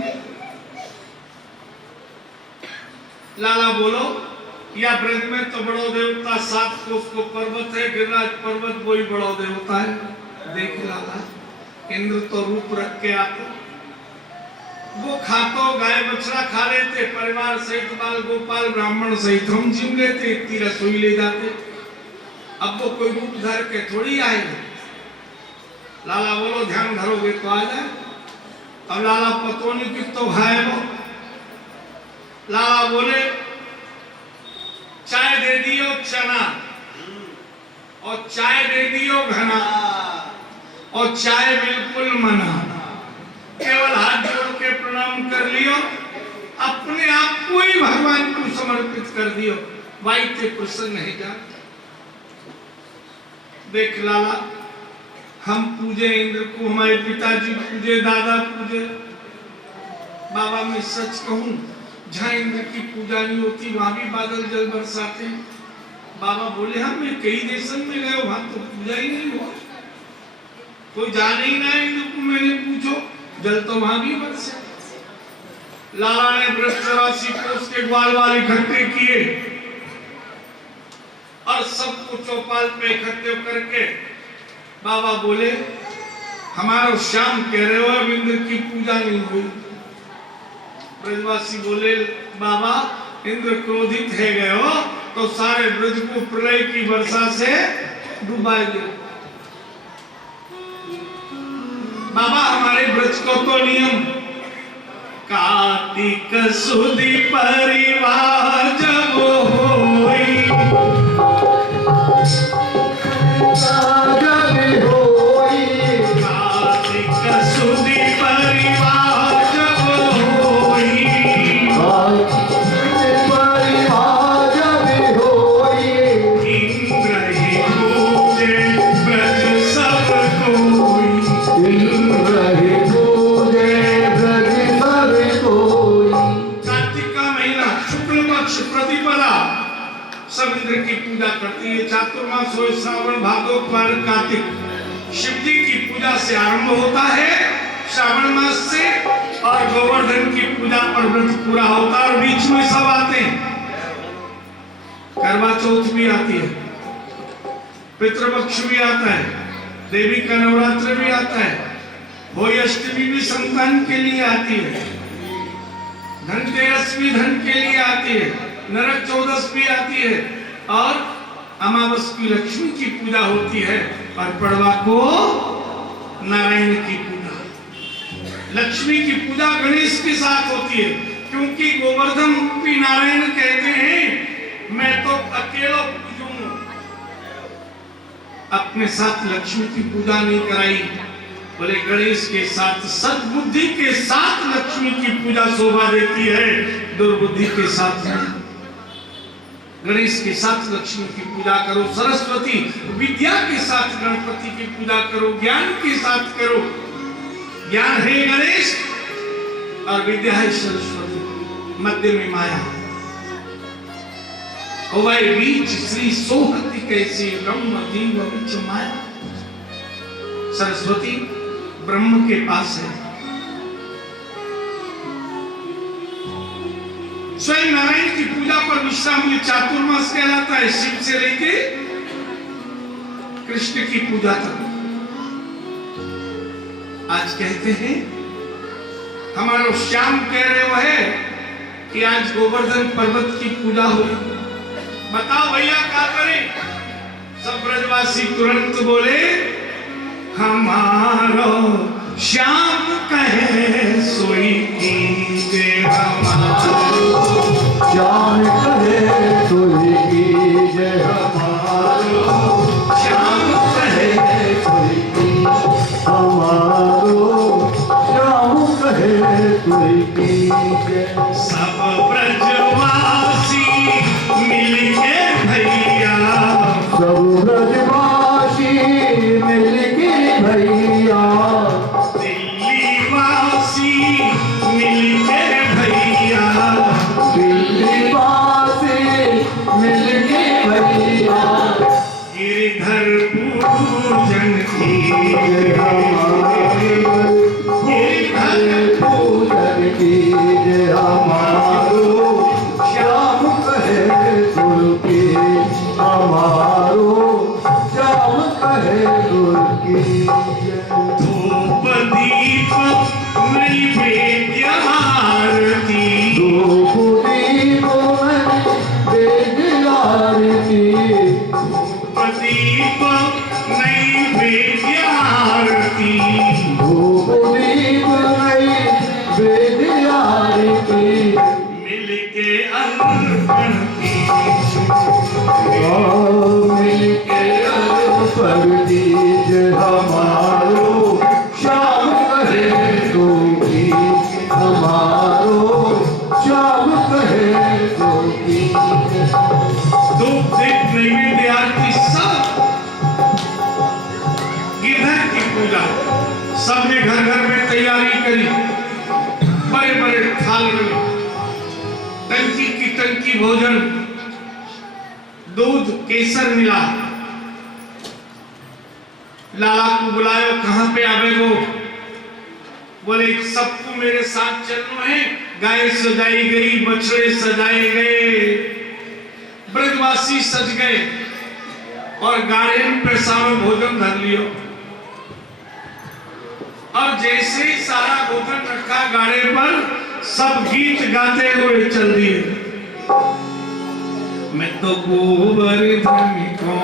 लाला बोलो या ब्रज में तो बड़ो देवता 7 कोस को पर्वत है, गिरिराज पर्वत वही बड़ो देवता है। देख लाला इंद्र तो रूप रख के आते, वो खातो गाय बछड़ा खा लेते, परिवार सहित बाल गोपाल ब्राह्मण सहित हम जिम लेते, इतनी रसोई ले जाते। अब वो कोई रूप धर के थोड़ी आएंगे। लाला बोलो ध्यान धरोगे तो आ जाए। अब लाला पतो नहीं कि तो भाई वो लाला बोले चाय दे दियो चना और चाय दे दियो घना और चाय बिल्कुल मना। केवल हाथ जोड़ के प्रणाम कर लियो, अपने आप को ही भगवान को समर्पित कर दियो, वाइते प्रसन्न है जा। देख लाला हम पूजे इंद्र को, हमारे पिताजी पूजे, दादा पूजे। बाबा मैं सच कहूं, जहाँ इंद्र की पूजा नहीं होती वहां भी बादल जल बरसाते हैं। बाबा बोले हम कई देशों में गए, वहां तो पूजा ही नहीं हुआ, कोई जाने ही ना इंद्र को। मैंने पूछो जल तो वहां भी बरसे। लाला ने व्रत 84 कोस के ग्वाल वाल इकट्ठे किए और सबको चौपाल पे इकट्ठे करके बाबा बोले, हमारा श्याम कह रहे हो अब इंद्र की पूजा नहीं हुई। ब्रजवासी बोले, बाबा इंद्र क्रोधित है गए हो तो सारे ब्रज को प्रलय की वर्षा से डुबाएंगे। बाबा हमारे ब्रज को तो नियम, कार्तिक सुदी परिवार जब होई, की पूजा करती है। चातुर्मास हो, श्रावण भादो पर कार्तिक शिव जी की पूजा से आरंभ होता है श्रावण मास से, और गोवर्धन की पूजा पर व्रत पूरा होता है। और बीच में सब आते हैं, करवा चौथ भी आती है, पितृपक्ष भी आता है, देवी का नवरात्र भी आता है, होली अष्टमी भी संतान के लिए आती है, धनतेरस भी धन के लिए आती है, नरक चौदस भी आती है, और अमावस की लक्ष्मी की पूजा होती है, और पड़वा को नारायण की पूजा। लक्ष्मी की पूजा गणेश के साथ होती है, क्योंकि गोवर्धन रूपी नारायण कहते हैं मैं तो अकेला पूजूंगा, अपने साथ लक्ष्मी की पूजा नहीं कराई। बोले गणेश के साथ, सद्बुद्धि के साथ लक्ष्मी की पूजा शोभा देती है, दुर्बुद्धि के साथ नहीं। गणेश के साथ लक्ष्मी की पूजा करो, सरस्वती विद्या के साथ गणपति की पूजा करो, ज्ञान के साथ करो। ज्ञान है गणेश और विद्या है सरस्वती, मध्य में माया। ओ भाई बीच श्री सोहती कैसे ब्रह्म जीव बीच माया। सरस्वती ब्रह्म के पास है, स्वयं नारायण की पूजा पर विश्राम ये चातुर्मास कहलाता है, शिव से लेके कृष्ण की पूजा तक। आज कहते हैं हमारा श्याम कह रहे हो है कि आज गोवर्धन पर्वत की पूजा हुई, बताओ भैया क्या करें। सब ब्रजवासी तुरंत बोले, हमारो श्याम कहे सोई कीजे, हमारो श्याम कहे सोई कीजे, हमारो श्याम कहे सोई कीजे, हमारो श्याम कहे सोई कीजे। सब ब्रजवासी मिलके भैया, सब ब्रजवासी मिलके भैया, दिल्ली वासी मिलके भैया, दिल्ली वासी मिलके भैया, गिरधर पूजन कीजे, गिरधर पूजन कीजे, हमारो श्याम कहे तुलकी, हमारो श्याम कहे तुलकी। धूप दीप नैवेद्य आरती, धूप दीप वेद आरती, धूप दीप नैवेद्य आरती, धूप दीप वेद आरती, मिलके अर्पण कीजिए, मिलके अर्पण कीजे, हमारो श्याम कहे तुलकी, हमारो श्याम कहे तुलकी। धूप दीप नैवेद्य आरती सब, गिरधर की पूजा सबने घर घर में तैयारी करी, बड़े बड़े थाल में टंकी की टंकी भोजन, दूध केसर मिला। लाला को बुलायो, कहां पे आवे गो? बोले सबको मेरे साथ चलना है। गाय सजाई गई, बछड़े सजाए गए, ब्रजवासी सज गए, और गाड़े में पेशाब भोजन धर लियो। और जैसे ही सारा भोजन रखा गाड़े पर, सब गीत गाते हुए चल दिए। मैं तो गोवर्धन को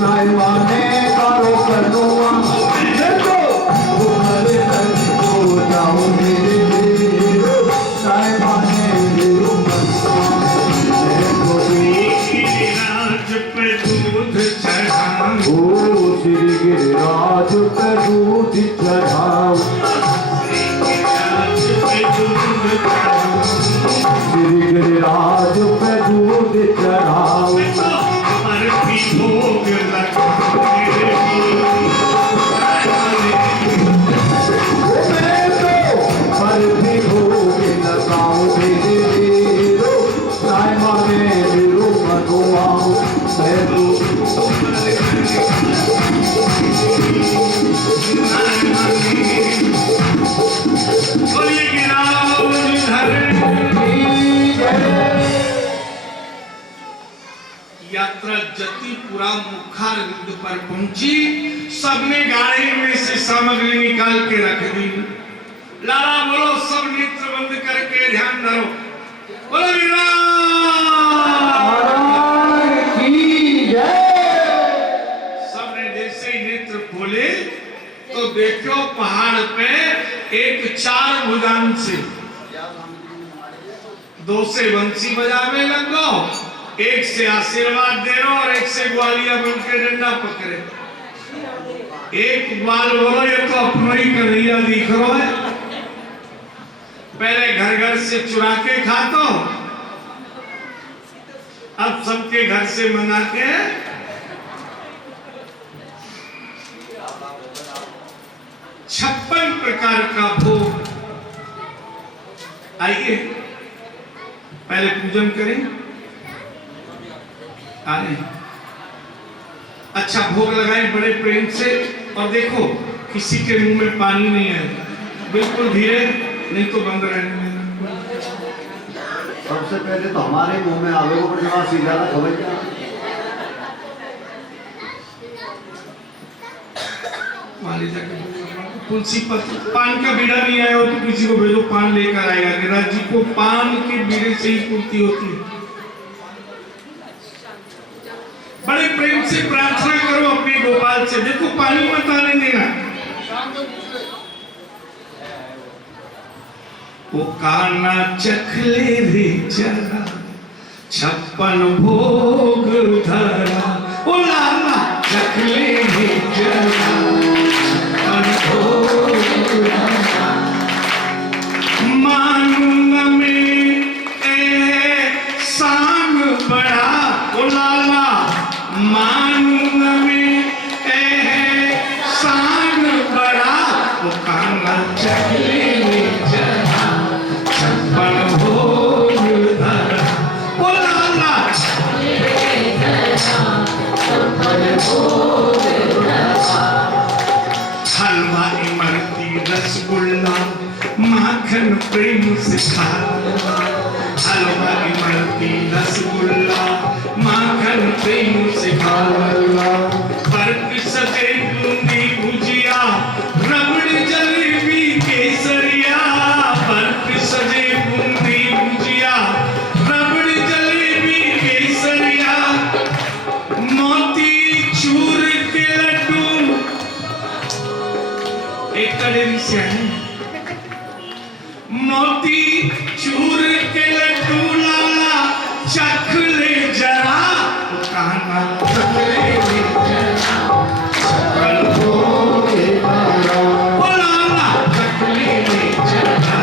नाय माने करो कनुआ देखो चढ़ाऊं, श्री गिरिराज पे दूध चढ़ाऊं, अरती भोग लगाऊं। मैं तो अरती भोग लगाऊं, मेरे साईं माने मेरू मनवाऊं, मैं तो बोलिए गिरिराजधर यात्रा जतिपुरा मुखारविंद पर पहुंची। सबने गाड़ी में से सामग्री निकाल के रख दी। लाला बोलो, सब नेत्र बंद करके ध्यान धरो। बोलो महाराज की जय। सबने जैसे ही नेत्र खोले तो देखो पहाड़ पे एक 4 भुजान से 2 से बंसी बजावे लगो, एक से आशीर्वाद दे रहो और एक से ग्वालिया बन के डंडा पकड़े। एक ग्वाल बोलो, ये तो अपनो ही कन्हैया दिख रहा है। पहले घर घर से चुरा के खातो, अब सबके घर से मंगा के। छप्पन प्रकार का भोग। आइए पहले पूजन करें। आए, अच्छा भोग लगाएं बड़े प्रेम से। और देखो किसी के मुंह में पानी नहीं है, बिल्कुल धीरे, नहीं तो बंद रहने देना। सबसे पहले तो हमारे मुंह में आवे को जमा सीधा ना खबर क्या। तुलसी पत्र, पान का बीड़ा नहीं आया हो तो किसी को भेजो, पान लेकर आएगा। गिरिराज जी को पान के बीड़े से ही पूर्ति होती है। बड़े प्रेम से प्रार्थना करो अपने गोपाल से। देखो पानी मत आने देना। वो काना चखले रे जरा, 56 भोग धरा। ओ लाला चखले रे जरा, 56 भोग धरा। मानूंगा मैं एहसान बड़ा। ओ लाला मानूंगा मैं एहसान बड़ा। वो काना चखले रे जरा, 56 भोग धरा। ओ लाला हलवा इमरती रसगुल्ला माखन प्रेम से खा। हलवा इमरती रसगुल्ला माखन प्रेम से खा। बर्फ सजे बूंदी भुजिया, रबड़ी जलेबी केसरिया। बर्फ सजे बूंदी भुजिया, रबड़ी जलेबी केसरिया। मोती चूर के लड्डू, एक कड़ेरी से है। मोती चूर के लड्डू लाला चख ले जरा। वो कहना चख ले जरा, 56 भोग धरा। ओ लाला चख ले जरा,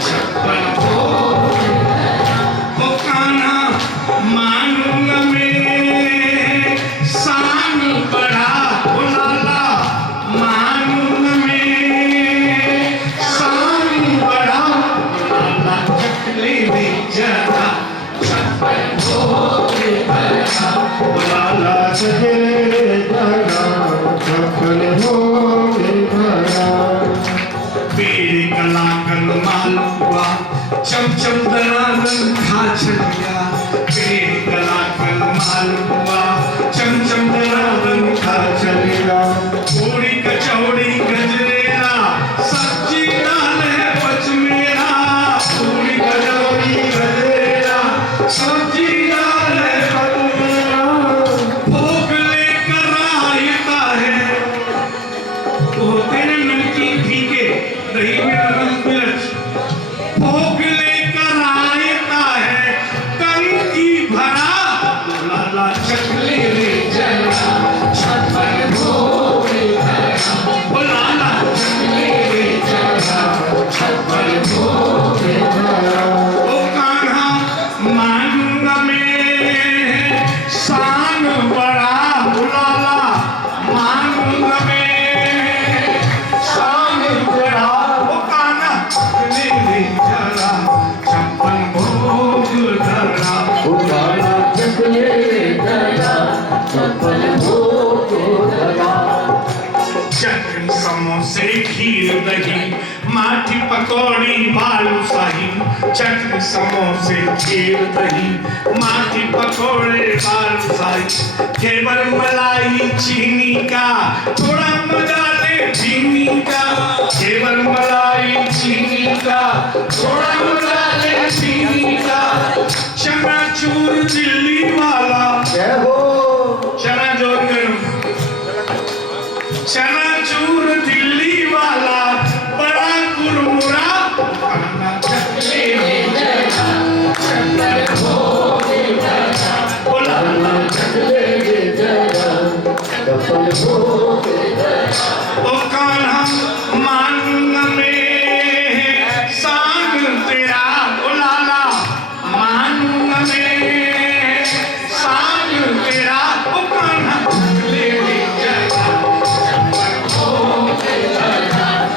56 भोग धरा। ओ कहना मानूंगा मैं शान बड़ा। ओ लाला मानूंगा मैं शान बड़ा। लाला चख ले जरा, 56 भोग धरा। ओ लाला सजे जरा, 56 भोग धरा। पेड़ कला कल मालपुआ, चमचम दनादन खा छलिया। पेड़ कला कल मालपुआ, चमचम दनादन खा छलिया। पूरी कचौड़ी गजरेला, सब्जी दाल है पचमेला। पूरी कचौड़ी गजरेला, सब्जी दाल है पचमेला। भोग लेकर आयता है, होते न नमकीन फीके, दही में नमक मिर्च। भोग लेकर आयता है कंकी भरा। लाला चख दही, माठी पकौड़ी बालूशाही, चटनी समोसे खीर दही, माठी पकौड़े बालूशाही, केवल मलाई चीनी का, थोड़ा मजा ले चीनी का, केवल मलाई चीनी का, थोड़ा मजा ले चीनी का, चनाचूर दिल्ली वाला, जय हो चना जोर करो, चनाचूर दिल्ली वाला, बड़ा कुरमुरा, खाना चखले बोला ओ कान्हा मांग में सांग तेरा, ओ लाला मांग में सांग तेरा, ओ कान्हा चखले जरा,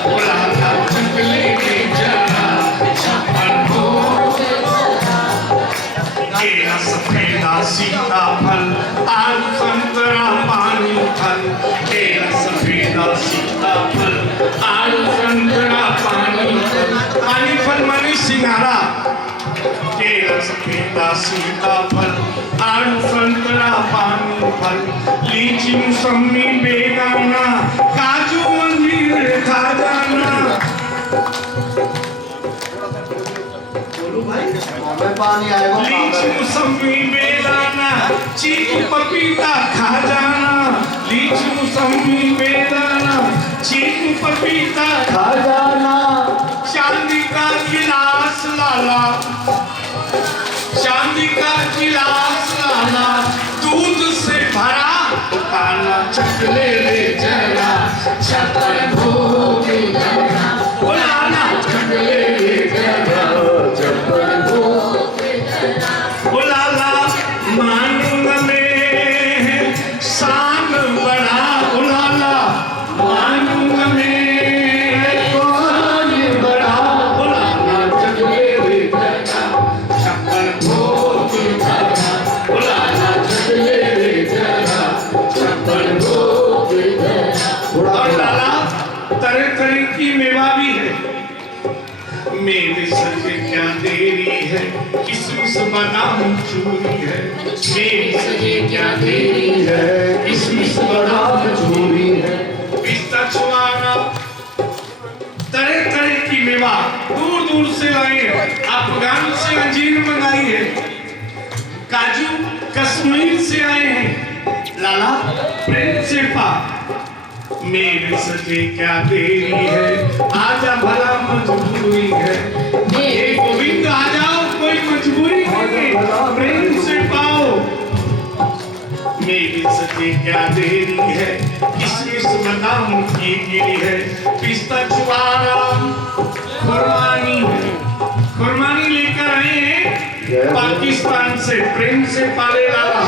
ओ लाला चखले जरा, केला सफेदा सीताफल, आलू संतरा पानी फल, केला सफेदा सीताफल, आलू संतरा पानी फल मानी सिंगारा, केला सफेदा सीताफल, आलू संतरा पानी फल, लीची मौसमी बेदाना, काजू अंजीर खजाना, बोलो भाई, मुंह में पानी आएगा लीची मौसमी बेदाना, चीकू पपीता खा जाना, लीची मौसमी बेदाना, चीकू पपीता खा जाना, चांदी का गिलास लाला, चांदी का गिलास लाला, दूध से भरा, काला चखले ले जरा, छप्पन भोग लगा, ओ लाला चखले ले जरा, ओ लाला मांग में सांग बड़ा, ओ लाला मांग में सांग बड़ा, ओ लाला चखले ले जरा, छप्पन भोग लगा, ओ लाला चखले ले जरा, छप्पन भोग लगा। और लाला तरह तरह की मेवा भी है, मेरे सजे क्या देरी है, किसमिस बादाम चूरी है, मेरे सजे क्या देरी है, किसमिस बादाम चूरी है, पिस्ता छुआना, तरह तरह की मेवा दूर दूर से लाए, अफगान से अंजीर मंगाई है, काजू कश्मीर से आए हैं, लाला प्रेम से पा, मेरे सजे क्या देरी है, आजा भला मजबूरी है, ये गोविंद आ जाओ, कोई मजबूरी नहीं, प्रेम से पाओ, मेरे सजे क्या देरी है, किसमिस बादाम की गिरी है, पिस्ता छुआरा खुरमानी है, खुरमानी लेकर आए हैं पाकिस्तान से, प्रेम से पाले लाला,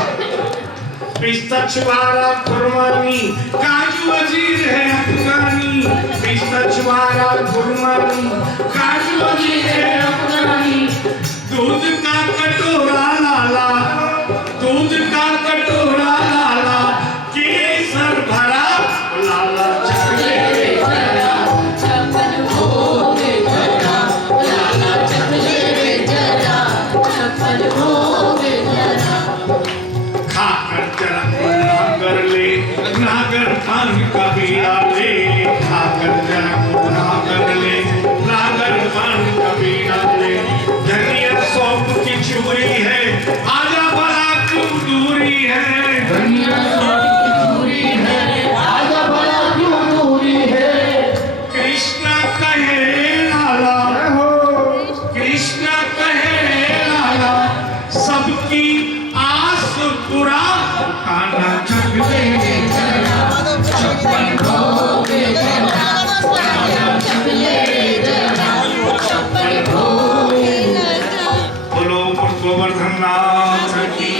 पिस्ता छुआरा खुरमानी, काजू अजीर है अफगानी, पिस्ता छुआरा खुरमानी, काजू अजीर है अफगानी, दूध का कटोरा लाला, दूध का कटोरा लाला, केसर भरा, लाला चखले जरा, छप्पन भोग लगा, लाला चखले जरा, छप्पन भोग लगा, खाकर जरा नागर ले, नागर पान का बीड़ा ले, खाकर जरा नागर ले, नागर पान का बीड़ा ले, धनिया सौंफ की चूरी है, आजा भला क्यों दूरी है, धनिया सौंफ की चूरी है, आजा भला क्यों दूरी है, कृष्णा कहे लाला, कृष्णा कहे लाला, सबकी आस पूरा, कान्हा चखले जरा, छप्पन भोग लगा, कान्हा चखले जरा, छप्पन भोग लगा, बोलो गोवर्धन नाथ की,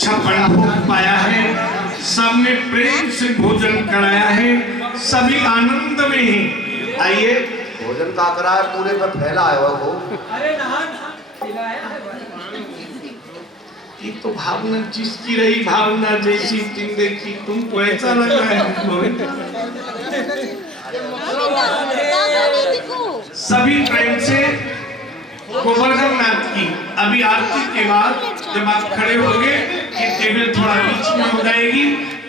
छप्पन भोग पाया है, सबने प्रेम से भोजन कराया है, सभी आनंद में हैं, आइए भोजन का करा है, पूरे पे फैला है वो, अरे नहा खिलाया है भाई। ये तो भावना जिसकी रही भावना जैसी तुम देखी, तुमको ऐसा लग रहा है गोविंद? सभी प्रेम से गोवर्धन नाथ की अभी आरती के बाद जब आप खड़े होंगे कि टेबल थोड़ा बीच में हो जाएगी,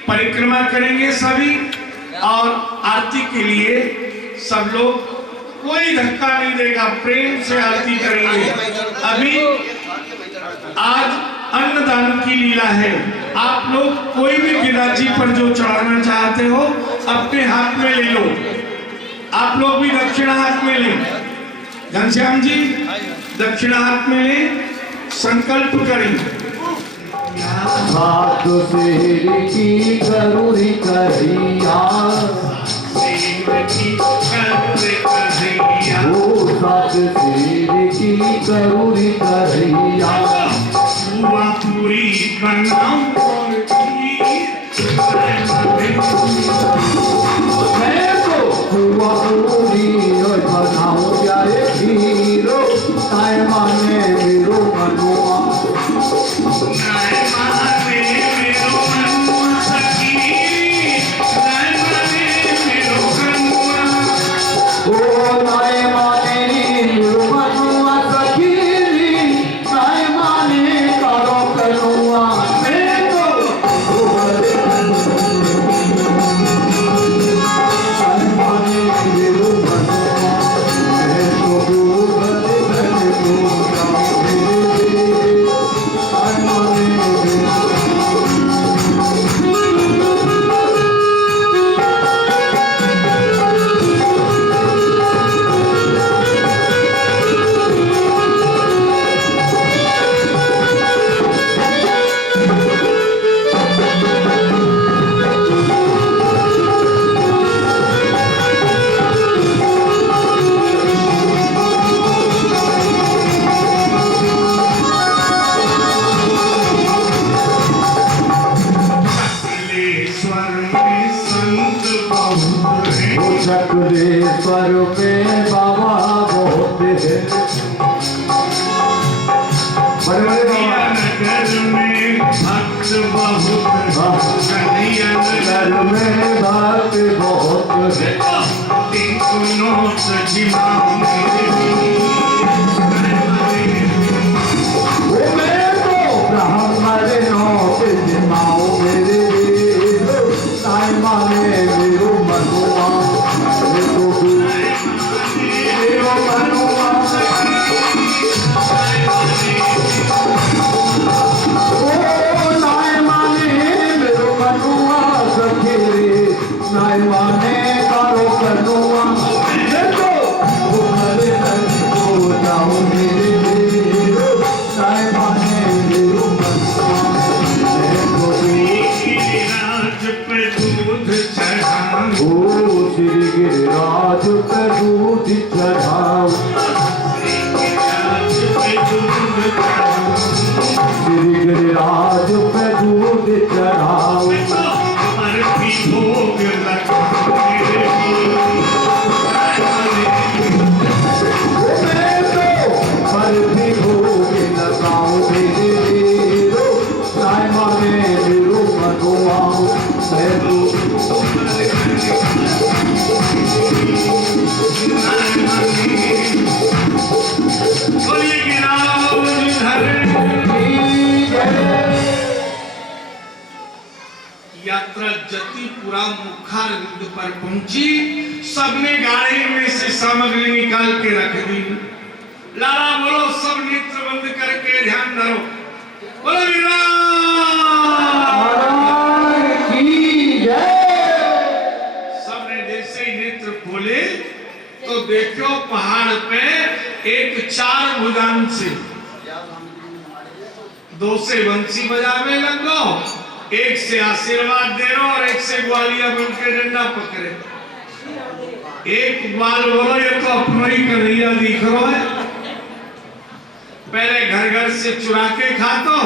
परिक्रमा करेंगे सभी और आरती के लिए सब लोग कोई धक्का नहीं देगा, प्रेम से आरती करेंगे। अभी आज अन्नदान की लीला है। आप लोग कोई भी गिरिराज पर जो चढ़ाना चाहते हो अपने हाथ में ले लो। आप लोग भी दक्षिणा हाथ में लें। घनश्याम जी दक्षिणा हाथ में लें, संकल्प करें। सात शेर की करुणी करिया, ओ सात शेर की करुणी करिया, हुआ पूरी बनाऊं मैं तो हुआ पूरी और बनाऊं प्यारे हीरो, ताए माने मेरो मनुआ, चक्रेश्वर में बाबा बहुत है, बड़े बड़े बाबा नगर में भक्त बहुत, नगर में भक्त बहुत है, मैं तो ब्राह्मण नौत जिमाओ मेरे ताई माने मेरो मनुआ, गिरिराज पे दूध चढ़ाओ, श्री गिरिराज पे दूध चढ़ाओ, भोग मैं तो पर भी भोग लगाऊं मेरे ताई माने मेरो मनुआ, मैं तो यात्रा जतिपुरा मुखारविंद पर पहुंची। सबने गाड़ी में से सामग्री निकाल के रख दी। लाला बोलो, सब नेत्र बंद करके ध्यान धरो। बोलो सबने जैसे ही नेत्र खोले तो देखो पहाड़ पे एक चार भुजान से, दो से बंसी बजावे लगो, एक से आशीर्वाद दे रहो और एक से ग्वालिया बन के डंडा पकड़े। एक ग्वाल बोलो, ये तो अपना ही कन्हैया दिख रहा है। पहले घर घर से चुरा के खातो,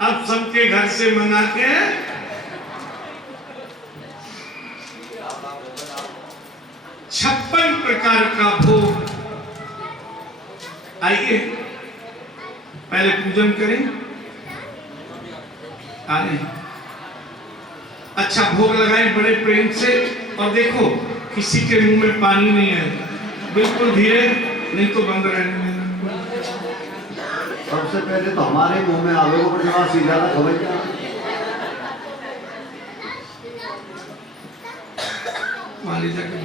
अब सबके घर से मंगा के। छप्पन प्रकार का भोग। आइए पहले पूजन करें। आए अच्छा भोग लगाएं बड़े प्रेम से। और देखो किसी के मुंह में पानी नहीं आएगा, बिल्कुल धीरे, नहीं तो बंद रहने देना। सबसे पहले तो हमारे मुंह में आवे को पड़ेगा सीधा तक भैया। वाले जाके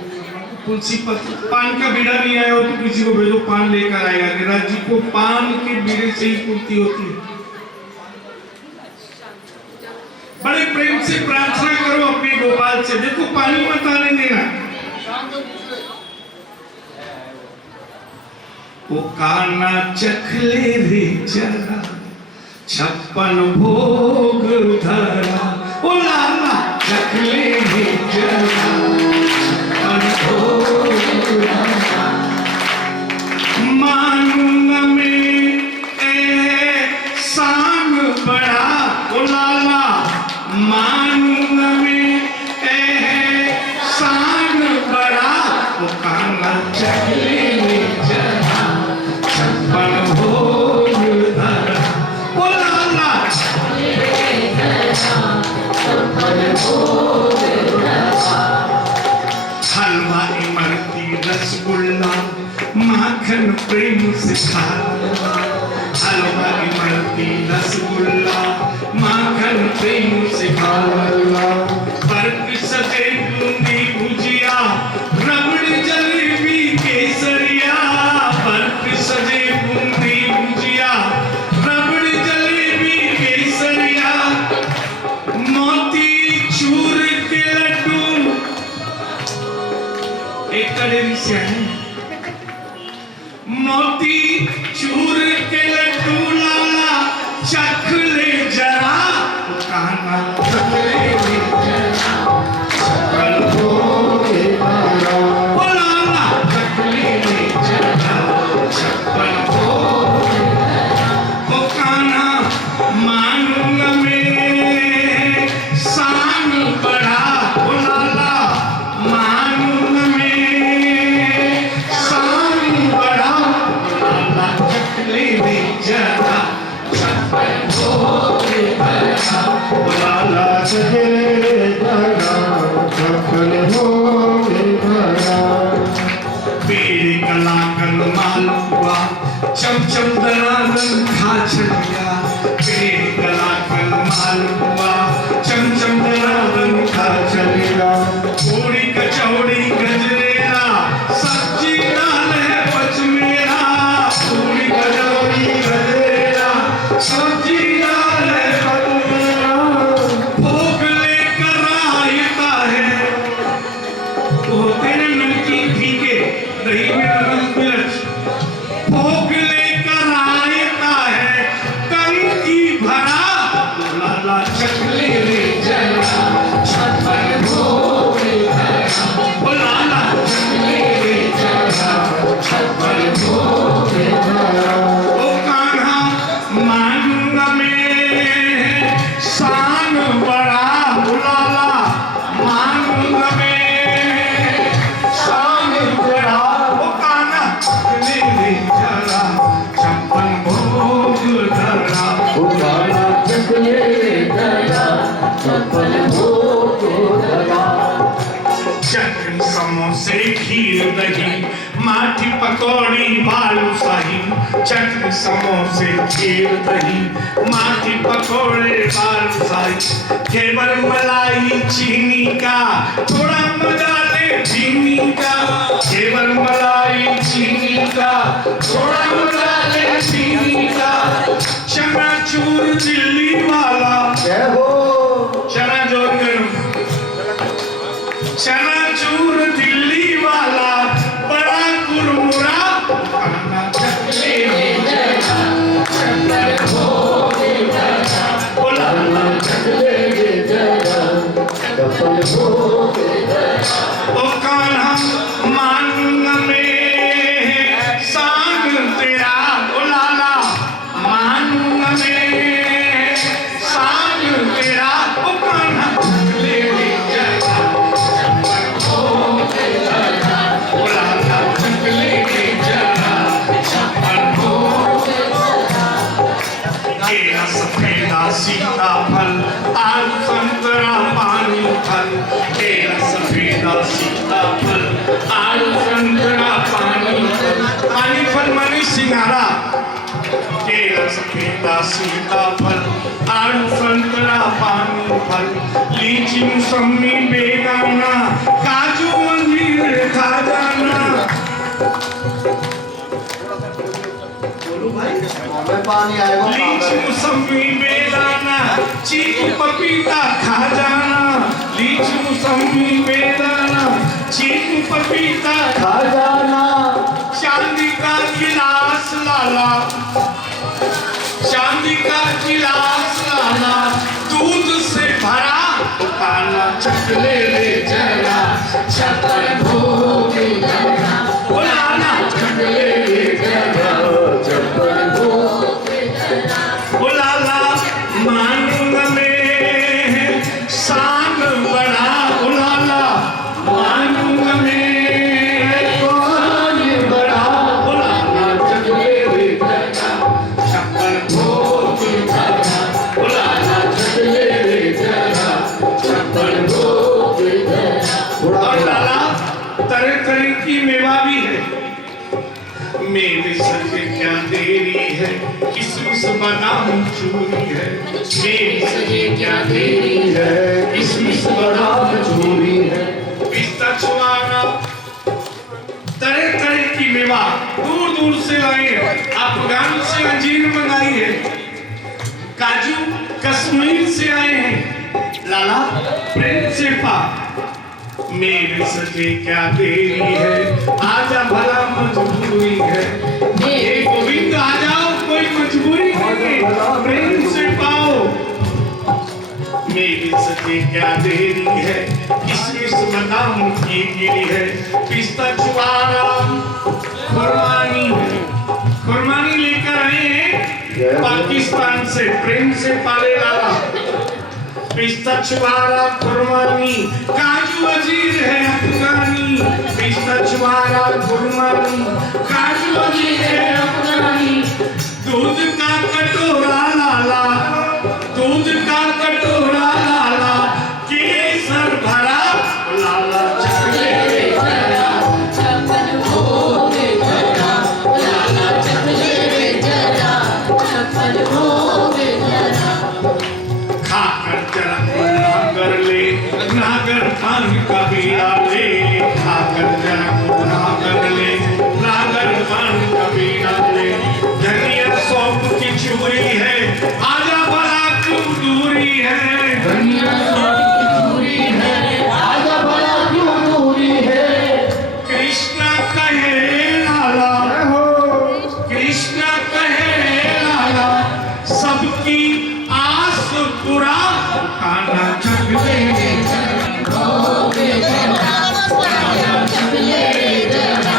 तुलसी पत्र, पान का बीड़ा नहीं आया हो तो किसी को भेजो, पान लेकर आएगा। गिरिराज जी को पान के बीड़े से ही पूर्ति होती है। बड़े प्रेम से प्रार्थना करो अपने गोपाल से, देखो पानी मत आने देना। वो काना चखले रे जरा 56 भोग धरा, ओ लाला चखले रे जरा 56 भोग धरा। मानूंगा मैं एहसान बड़ा, ओ लाला मानूंगा मैं एहसान बड़ा। वो काना चखले रे जरा 56 भोग धरा, ओ लाला हलवा इमरती रसगुल्ला माखन प्रेम से खाला। हलवा इमरती रसगुल्ला माखन प्रेम से खाला। बर्फ सजे बूंदी भुजिया रबड़ी जलेबी केसरिया। बर्फ सजे बूंदी भुजिया रबड़ी जलेबी केसरिया। मोती चूर के लड्डू, एक कड़ेरी से है, मोती चूर के लड्डू लाला चख ले जरा। वो कान्हा चख ले जरा 56 भोग धरा, ओ लाला चख ले जरा 56 भोग धरा। ओ कान्हा मानूंगा मैं शान बड़ा, ओ लाला मानूंगा मैं शान बड़ा। लाला चख ले जरा 56 भोग धरा, ओ लाला चख ले जरा 56 भोग धरा। पेड़ कला कल मालपुआ चमचम दनादन खा चलिया। पेड़ कला कल मालपुआ चमचम दनादन खा चलिया। पूरी कचौड़ी गजरेला सब्जी दाल है पचमेला। पूरी कचौड़ी गजरेला सब्जी दाल है पचमेला। भोग लेकर आयता है, होते हैं नमकीन फीके दही में नमक मिर्च। भोग लेकर आयता है टंकी भरा, लाला चख ले रे जरा 56 भोग धरा। ओ लाला चख ले रे जरा 56 भोग धरा। ओ कान्हा मानूंगा मैं शान बड़ा, ओ लाला मानूंगा मैं शान बड़ा। ओ कान्हा चख ले रे जरा 56 भोग धरा। वो काना चख ले जरा 56 भोग धरा। चटनी समोसे खीर दही माठी पकौड़ी बालूशाही। चटनी समोसे खीर दही माठी पकौड़े बालूशाही। केवल मलाई चीनी का थोड़ा मजा ले चीनी का। केवल मलाई चीनी का थोड़ा मजा ले चीनी का। चनाचूर दिल्ली वाला, जय हो चना जोड़ करो। चनाचूर दिल्ली वाला बड़ा कुरमुरा, कान्हा चख ले जरा 56 भोग धरा। ओ लाला चख ले जरा 56 भोग धरा। ओ कान्हा मानूंगा मैं शान तेरा। ओ लाला मानूंगा मैं शान तेरा। ओ कान्हा चख ले जरा 56 भोग धरा। ओ लाला चख ले जरा 56 भोग धरा। केला सफेदा सीताफल आलू संतरा पानी फल। केला सफेदा सीताफल न्यारा केरस केला सीताफल आड़ू संतरा पानी फल लीची मौसमी बेदाना काजू अंजीर खजाना। बोलो भाई। में पानी आएगा लीची मौसमी बेदाना चीकू पपीता खजाना लीची मौसमी बेदाना चीकू पपीता खजाना। चांदी का गिलास लाला चांदी का गिलास लाला दूध से भरा काला चकले ले जरा छप्पन भोग जरा ओ लाला चकले ले जरा छप्पन भोग जरा ओ लाला मानूंग में शान बड़ा ओ लाला मानूंग में कौन बड़ा ओ लाला चकले ले जरा छप्पन भोग जरा ओ लाला चकले ले जरा छप्पन भोग जरा। और लाला तरह तरह की मेवा भी है मेरे सजे क्या देरी है किसमिस बादाम चूरी है मेरे सजे क्या देरी है किसमिस बादाम चूरी है पिस्ता छुआना तरह तरह की मेवा दूर दूर से लाए हैं अफगान से अंजीर मंगाई है काजू कश्मीर से आए हैं लाला प्रेम से पा मेरे सजे क्या देरी है आजा भला मजबूरी है ये गोविंद आ जाओ कोई मजबूरी नहीं है प्रेम से पाओ मेरे सजे क्या देरी है किसमिस बादाम की गिरी है पिस्ता छुआरा खुरमानी लेकर आए हैं पाकिस्तान से प्रेम से पाले लाला पिस्ता छुआरा खुरमानी काजू अजीर है अफगानी पिस्ता छुआरा खुरमानी काजू अजीर है अफगानी दूध का कटोरा लाला दूध का कटोरा लाला केसर भरा लाला चकले जरा छप्पन भोग जरा लाला चकले जरा छप्पन भोग जरा खाकर जरा नागर ले नागर पान का बीड़ा ले खाकर जरा नागर ले नागर पान का बीड़ा ले धनिया सौंफ की चूरी है आजा भला क्यों दूरी है धनिया सौंफ की चूरी है आजा भला क्यों दूरी है कृष्णा कहे लाला कृष्णा कहे लाला सबकी आस पूरा काना चकले भोग जरा काना चकले जरा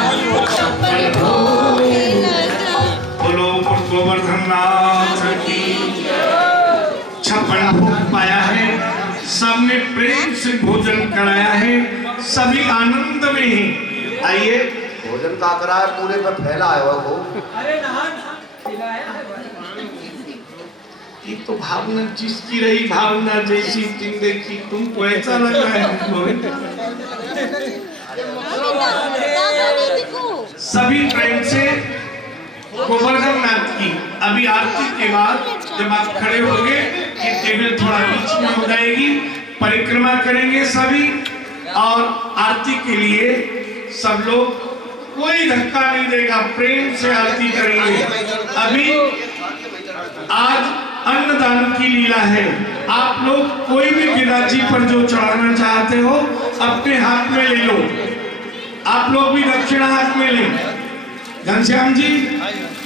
छप्पन भोग जरा। बोलो गोवर्धन नाथ की छप्पन भोग पाया है सबने प्रेम से भोजन कराया है सभी आनंद में हैं आइए भोजन का करा है पूरे पे फैला है वो अरे नहान खिलाया है भाई ये तो भावना जिसकी रही भावना जैसी तुम देखी तुमको ऐसा लग रहा है गोविंद सभी प्रेम से गोवर्धन नाथ की अभी आरती के बाद जब आप खड़े होंगे ये टेबल थोड़ा बीच में हो जाएगी परिक्रमा करेंगे सभी और आरती के लिए सब लोग कोई धक्का नहीं देगा प्रेम से आरती करेंगे अभी आज अन्नदान की लीला है आप लोग कोई भी गिरिराज जी पर जो चढ़ाना चाहते हो अपने हाथ में ले लो आप लोग भी दक्षिणा हाथ में लें घनश्याम जी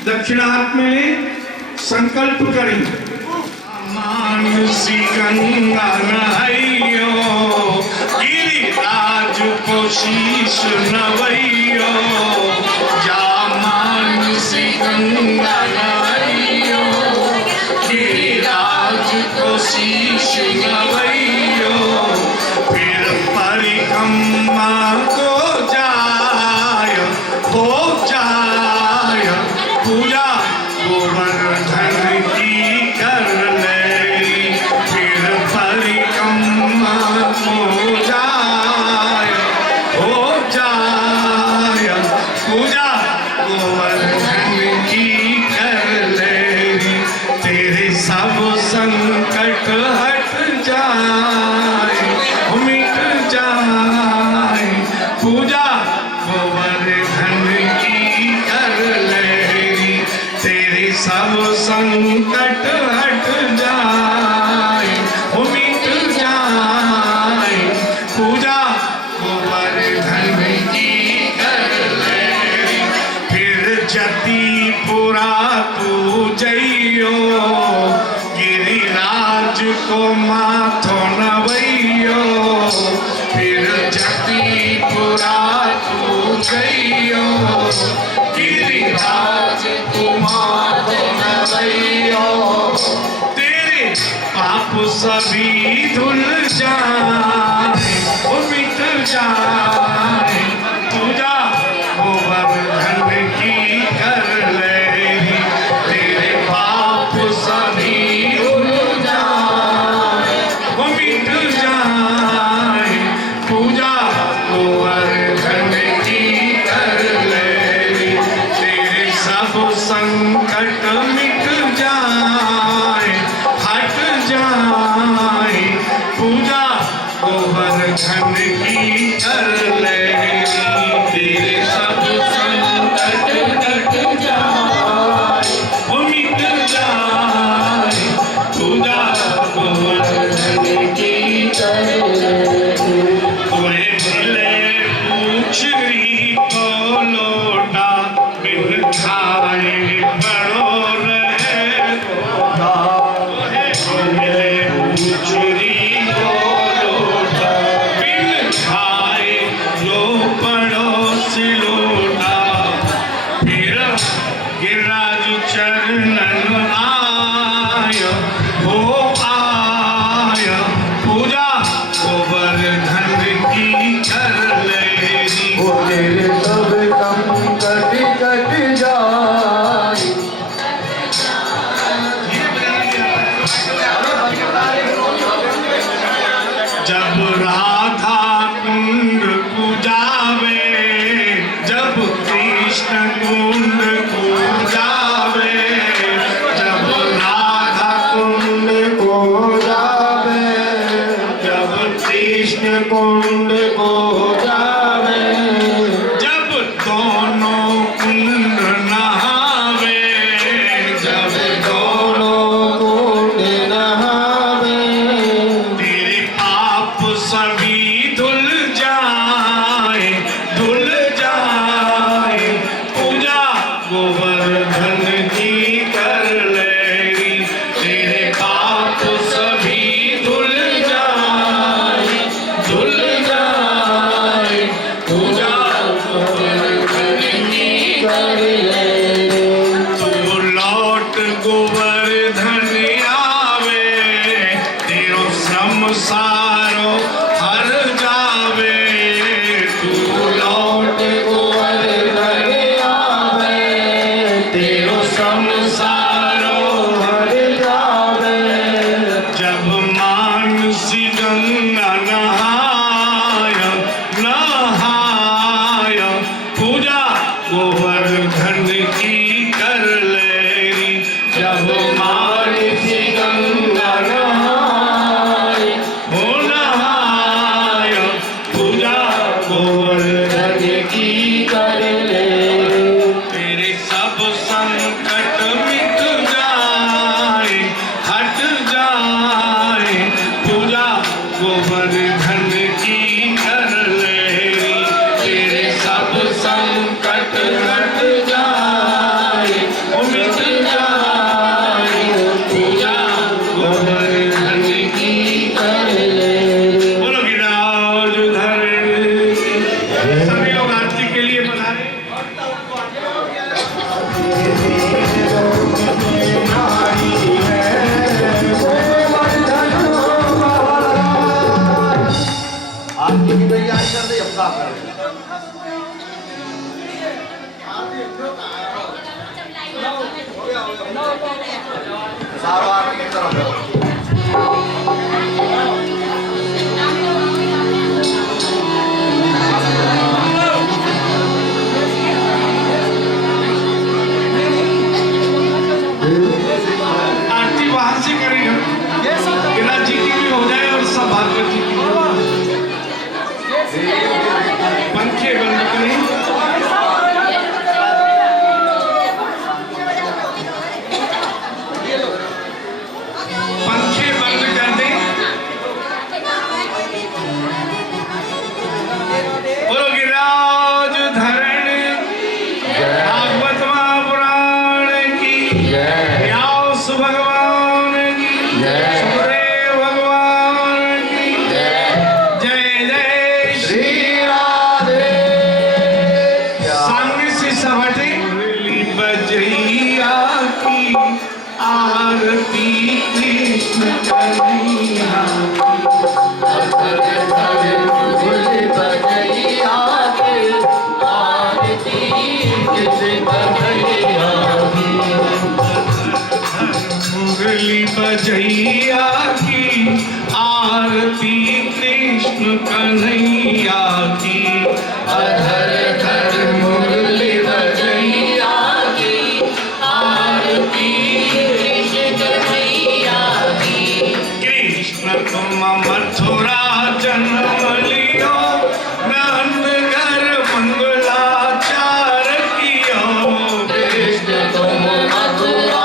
दक्षिणा हाथ में लें संकल्प करें मानसी गंगा नहाइयो गिरिराज को शीश नवैयो जा मानसी गंगा नहाइयो गिरिराज को शीश नवैयो फिर परिक्रमा को जाय हो जाय पूजा गोवर्धन की कर ले फिर परिक्रमा को जाय हो जाय पूजा गोवर्धन की सब संकट हट जाए, मिट जाए, पूजा गोवर्धन की कर ले, फिर जतिपुरा तू जइयो, गिरिराज को माथो नवैयो, फिर जतिपुरा तू जइयो, गिरिराज को माथो नवैयो, तेरे पाप सभी धुल जाए, मिट जाए, पूजा गोवर्धन की कर ले, तेरे पाप सभी धुल जाए, मिट जाए, पूजा गोवर्धन की कर ले, तेरे सब संकट मिट जाए, हट जाए, पूजा गोवर्धन की कर ले, तेरे सब संकट मिट जाए, मिट जाए, पूजा गोवर्धन की कर ले, कोई मिले पूछरी को लोटा, बिन खाए बड़ो रहे कोई मिले पूछरी को लोटा, बिन खाए लो पड़ोस लोटा, फिर गिरिराज चरणन आय, हो आय, पूजा गोवर्धन की कर ले, वो तेरे सब संकट कट जाए। जब राधा कुंड पूजावे, जब कृष्ण कुंड पूजावे, जब राधा कुंड को जावे, जब कृष्ण कुंड को जावे, जब दोनों कुंड नहावे, जब दोनों कुंड नहावे, तेरे पाप सभी धुल जाए, धुल जाए, पूजा गोवर्धन की कर ले, तेरे पाप सभी धुल जाए, धुल जाए, पूजा गोवर्धन की कर ले, तू लौट गोवर्धन आवे, तेरो श्रम सारो हर जावे, तू लौट गोवर्धन आवे, तेरो श्रम सारो हर जावे, जब मानसी गंगा नहाय, नहाय, पूजा गोवर्धन की कर ले, जब मानसी गंगा नहाय, हो नहाय, पूजा गोवर्धन की कर ले, तेरे सब संकट मिट जाए, हट जाए, पूजा गोवर्धन की कर ले, तेरे सब संकट हट जाए, मिट जाए, पूजा गोवर्धन की कर ले, बोलो गिरिराज धरण, सभी लोग आरती के लिए पधारे। आरती की तैयारी कर दे, अपना कर सारा आरती की तरफ आरती वहां से करेंगे, गिरिराज जी की भी हो जाए और सब भागवत जी की भी हो जाए। पंखे बंद करें। हिस्सा बाटे मुरली बजैया की आरती कृष्ण कन्हैया मुरली बजैया की आरती कृष्ण कन्हैया की अधर धर मुरली बजैया की आरती कृष्ण कन्हैया की कृष्ण तुम मथुरा जन्म लियो नंद घर मंगलाचार कियो कृष्ण तुम मथुरा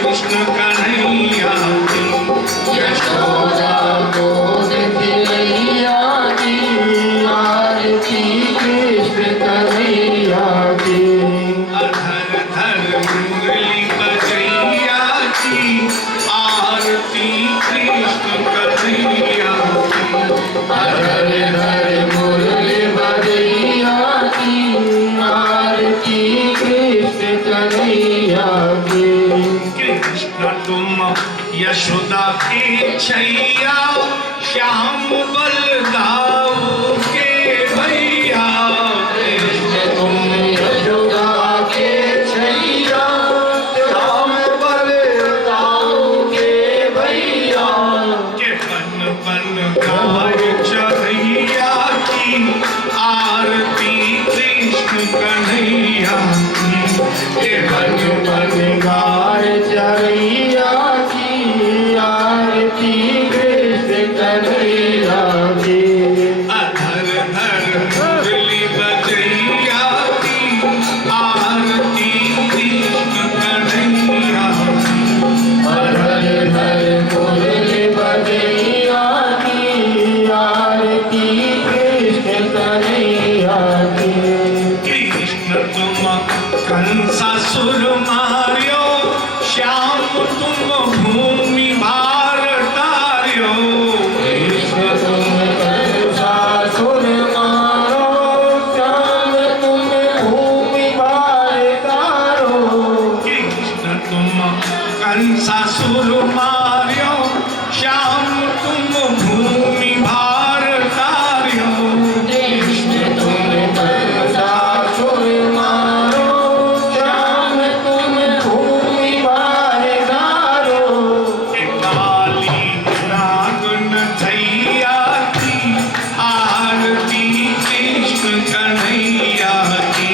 कृष्ण कन्हैया की यशोदा गोद खिलैया की आरती कृष्ण कन्हैया की अधर धर मुरली बजैया की आरती कृष्ण कन्हैया की अधर धर मुरली बजैया की आरती कृष्ण कन्हैया की कृष्ण तुम यशोदा के छैया श्याम बलदाऊ के भैया कृष्ण तुम यशोदा के छैया श्याम बलदाऊ के भैया के पन पन गाय चढ़ैया की आरती कृष्ण कन्हैया की के पन पन गाय चढ़ैया की आरती कृष्ण कन्हैया की अधर धर मुरली बजैया की आरती कृष्ण कन्हैया की अधर धर मुरली बजैया की आरती कृष्ण कन्हैया की कृष्ण तुम कंसासुर मार्यो श्याम तुम भूमि भार तार्यो कृष्ण तुम कंसासुर मारो श्याम तुम भूमि भार तारो कृष्ण तुम कंसासुर मार्यो श्याम तुम भूमि भार तार्यो कृष्ण तुम कंसासुर मारो श्याम तुम भूमि भार तारो काली नाग नथैया की आरती कृष्ण कन्हैया की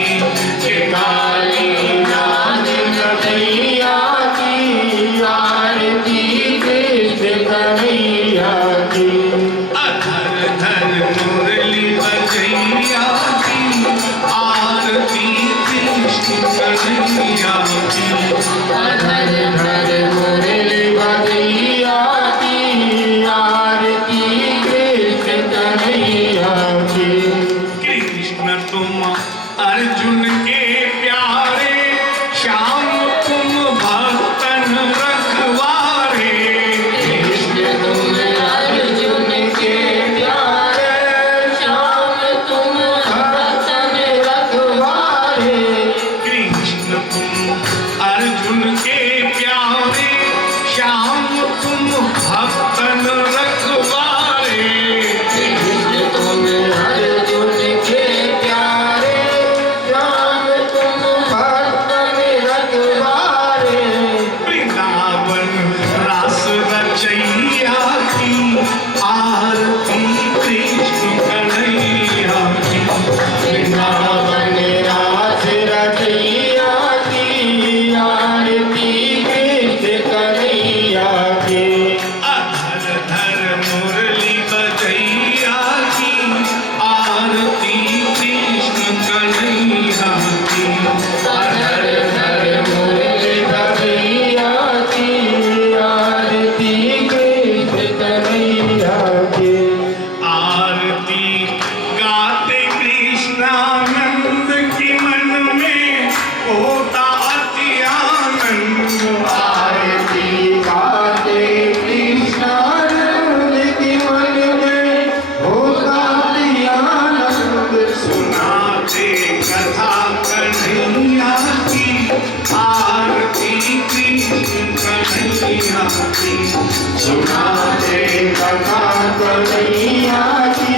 काली नाग नथैया की आरती कृष्ण कन्हैया सुनाते कथा कन्हैया की,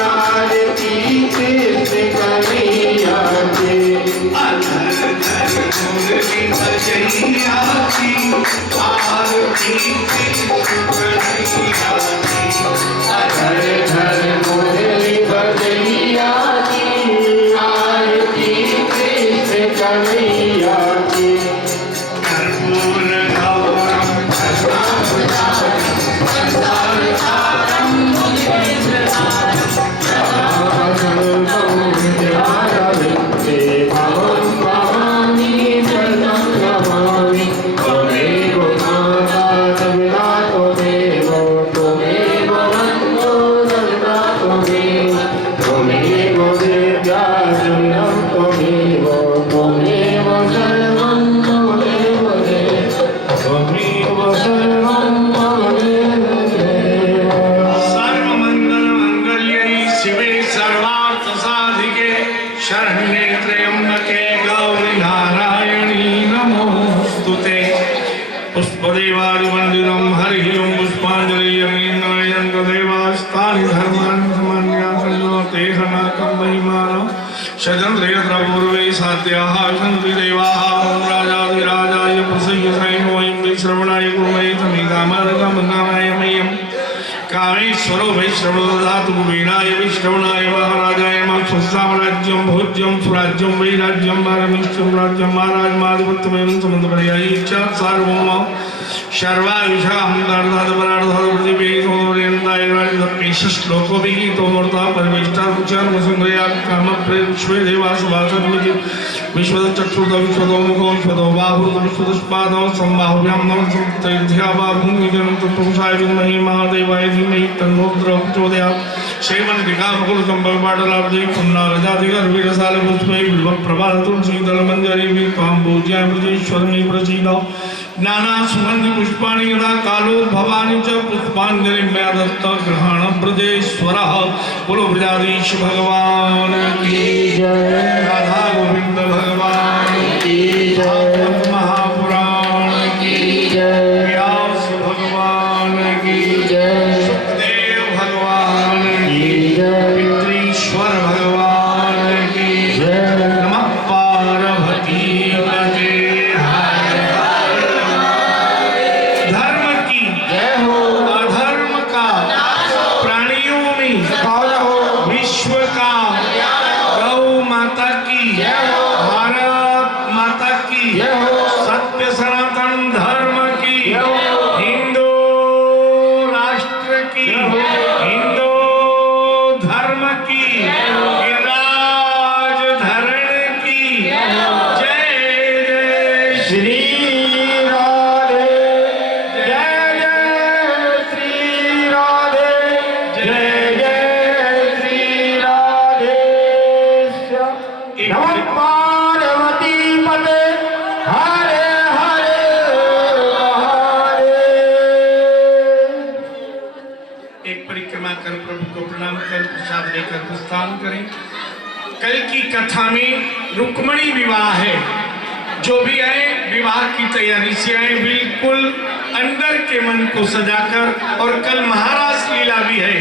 आरती कृष्ण कन्हैया की। अधर धर मुरली बजैया की, आरती कृष्ण कन्हैया की। हर घर मुरली बजैया की, आरती कृष्ण कन्हैया की। कर्पूर गौरम सर्वमंगल मंगल्यै शिवे सर्वार्थ साधिके शरण्ये त्र्यंबके गौरी नारायणी नमोस्तुते। पुष्पदेवादिवंदितं हरिः ओं पुष्पाञ्जलिर्यं देवास्तानि धर्माणि समान्यासन्नो ते हनाकं महिमानं शजन्द्रियत्र पूर्वे सात्याः सन्ति देवाः। ॐ राजाधिराजाय प्रसह्य सैनो वयं विश्रवणाय कुर्महे तमिदामरकं नामाय मह्यं कामेश्वरो वैश्रवणो ददातु कुबेराय विश्रवणाय महाराजाय माक्षसाम्राज्यं भोज्यं सुराज्यं वैराज्यं वारमिष्यं राज्यं महाराजमाधिपत्यमेवं समन्तपर्यायी च सार्वभौम सर्वायुषां दर्दादपरार्धादपृथिवी सोमपर्यन्ताय श्लोकोभिगीतो मूर्ता परिवेष्टानुचर्मसंग्रयात् कामप्रेष्वे देवासुभासन्विति विश्वदचक्षुर्द विश्वदो मुखो विश्वदो बाहुर्द विश्वदस्पादो सम्बाहुभ्यां नमः संतैर्ध्या बाहुर्निजनं तत्पुरुषाय विद्महे महादेवाय धीमहि तन्नो रुद्रः प्रचोदयात्। श्रीमन्त्रिकामकुलसम्भवपाटलाब्धे पुण्डारजातिगर्भिरसालपुष्पे बिल्वप्रभातुलसीदलमञ्जरी त्वां पूज्यामि ब्रजेश्वरमे प्रसीद। नानासुगन्धिपुष्पाणि यदा कालो भवानि च पुष्पाञ्जलिं मे दत्त गृहाण ब्रजेश्वरः। बोलो ब्रजाधीश भगवान की जय, राधा गोविंद भगवान की जय, महापुराण की जय, व्यास भगवान की जय, सुखदेव भगवान की जय, पितृश्वर भगवान की जय। नमः पार्वती पते धर्म की जय हो, अधर्म का प्राणियों में विश्व का गौ माता की जय हो, भारत माता की जय हो, सत्य सनातन धर्म की जय हो, हिंदू राष्ट्र की हिंदू धर्म की राजधरण की जय जय श्री राधे, जय जय श्री राधे, जय जय श्री राधे। नमः पार्वती पते हरे हरे महादेव। एक परिक्रमा कर प्रभु को प्रणाम कर प्रसाद लेकर प्रस्थान करें। कल की कथा में रुक्मणी विवाह है। जो भी आए विवाह की तैयारी से आए, बिल्कुल अंदर के मन को सजाकर। और कल महारास लीला भी है।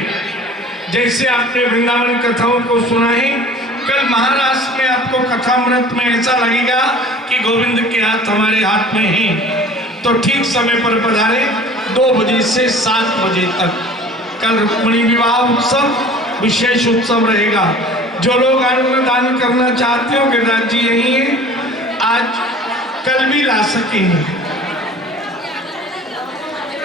जैसे आपने वृंदावन कथाओं को सुना है, कल महारास में आपको कथामृत में ऐसा लगेगा कि गोविंद के हाथ हमारे हाथ में हैं। तो ठीक समय पर पधारे 2 बजे से 7 बजे तक। कल रुक्मणी विवाह उत्सव विशेष उत्सव रहेगा। जो लोग दान करना चाहते हो गिरिराज जी यही है, आज कल भी ला सकेंगे।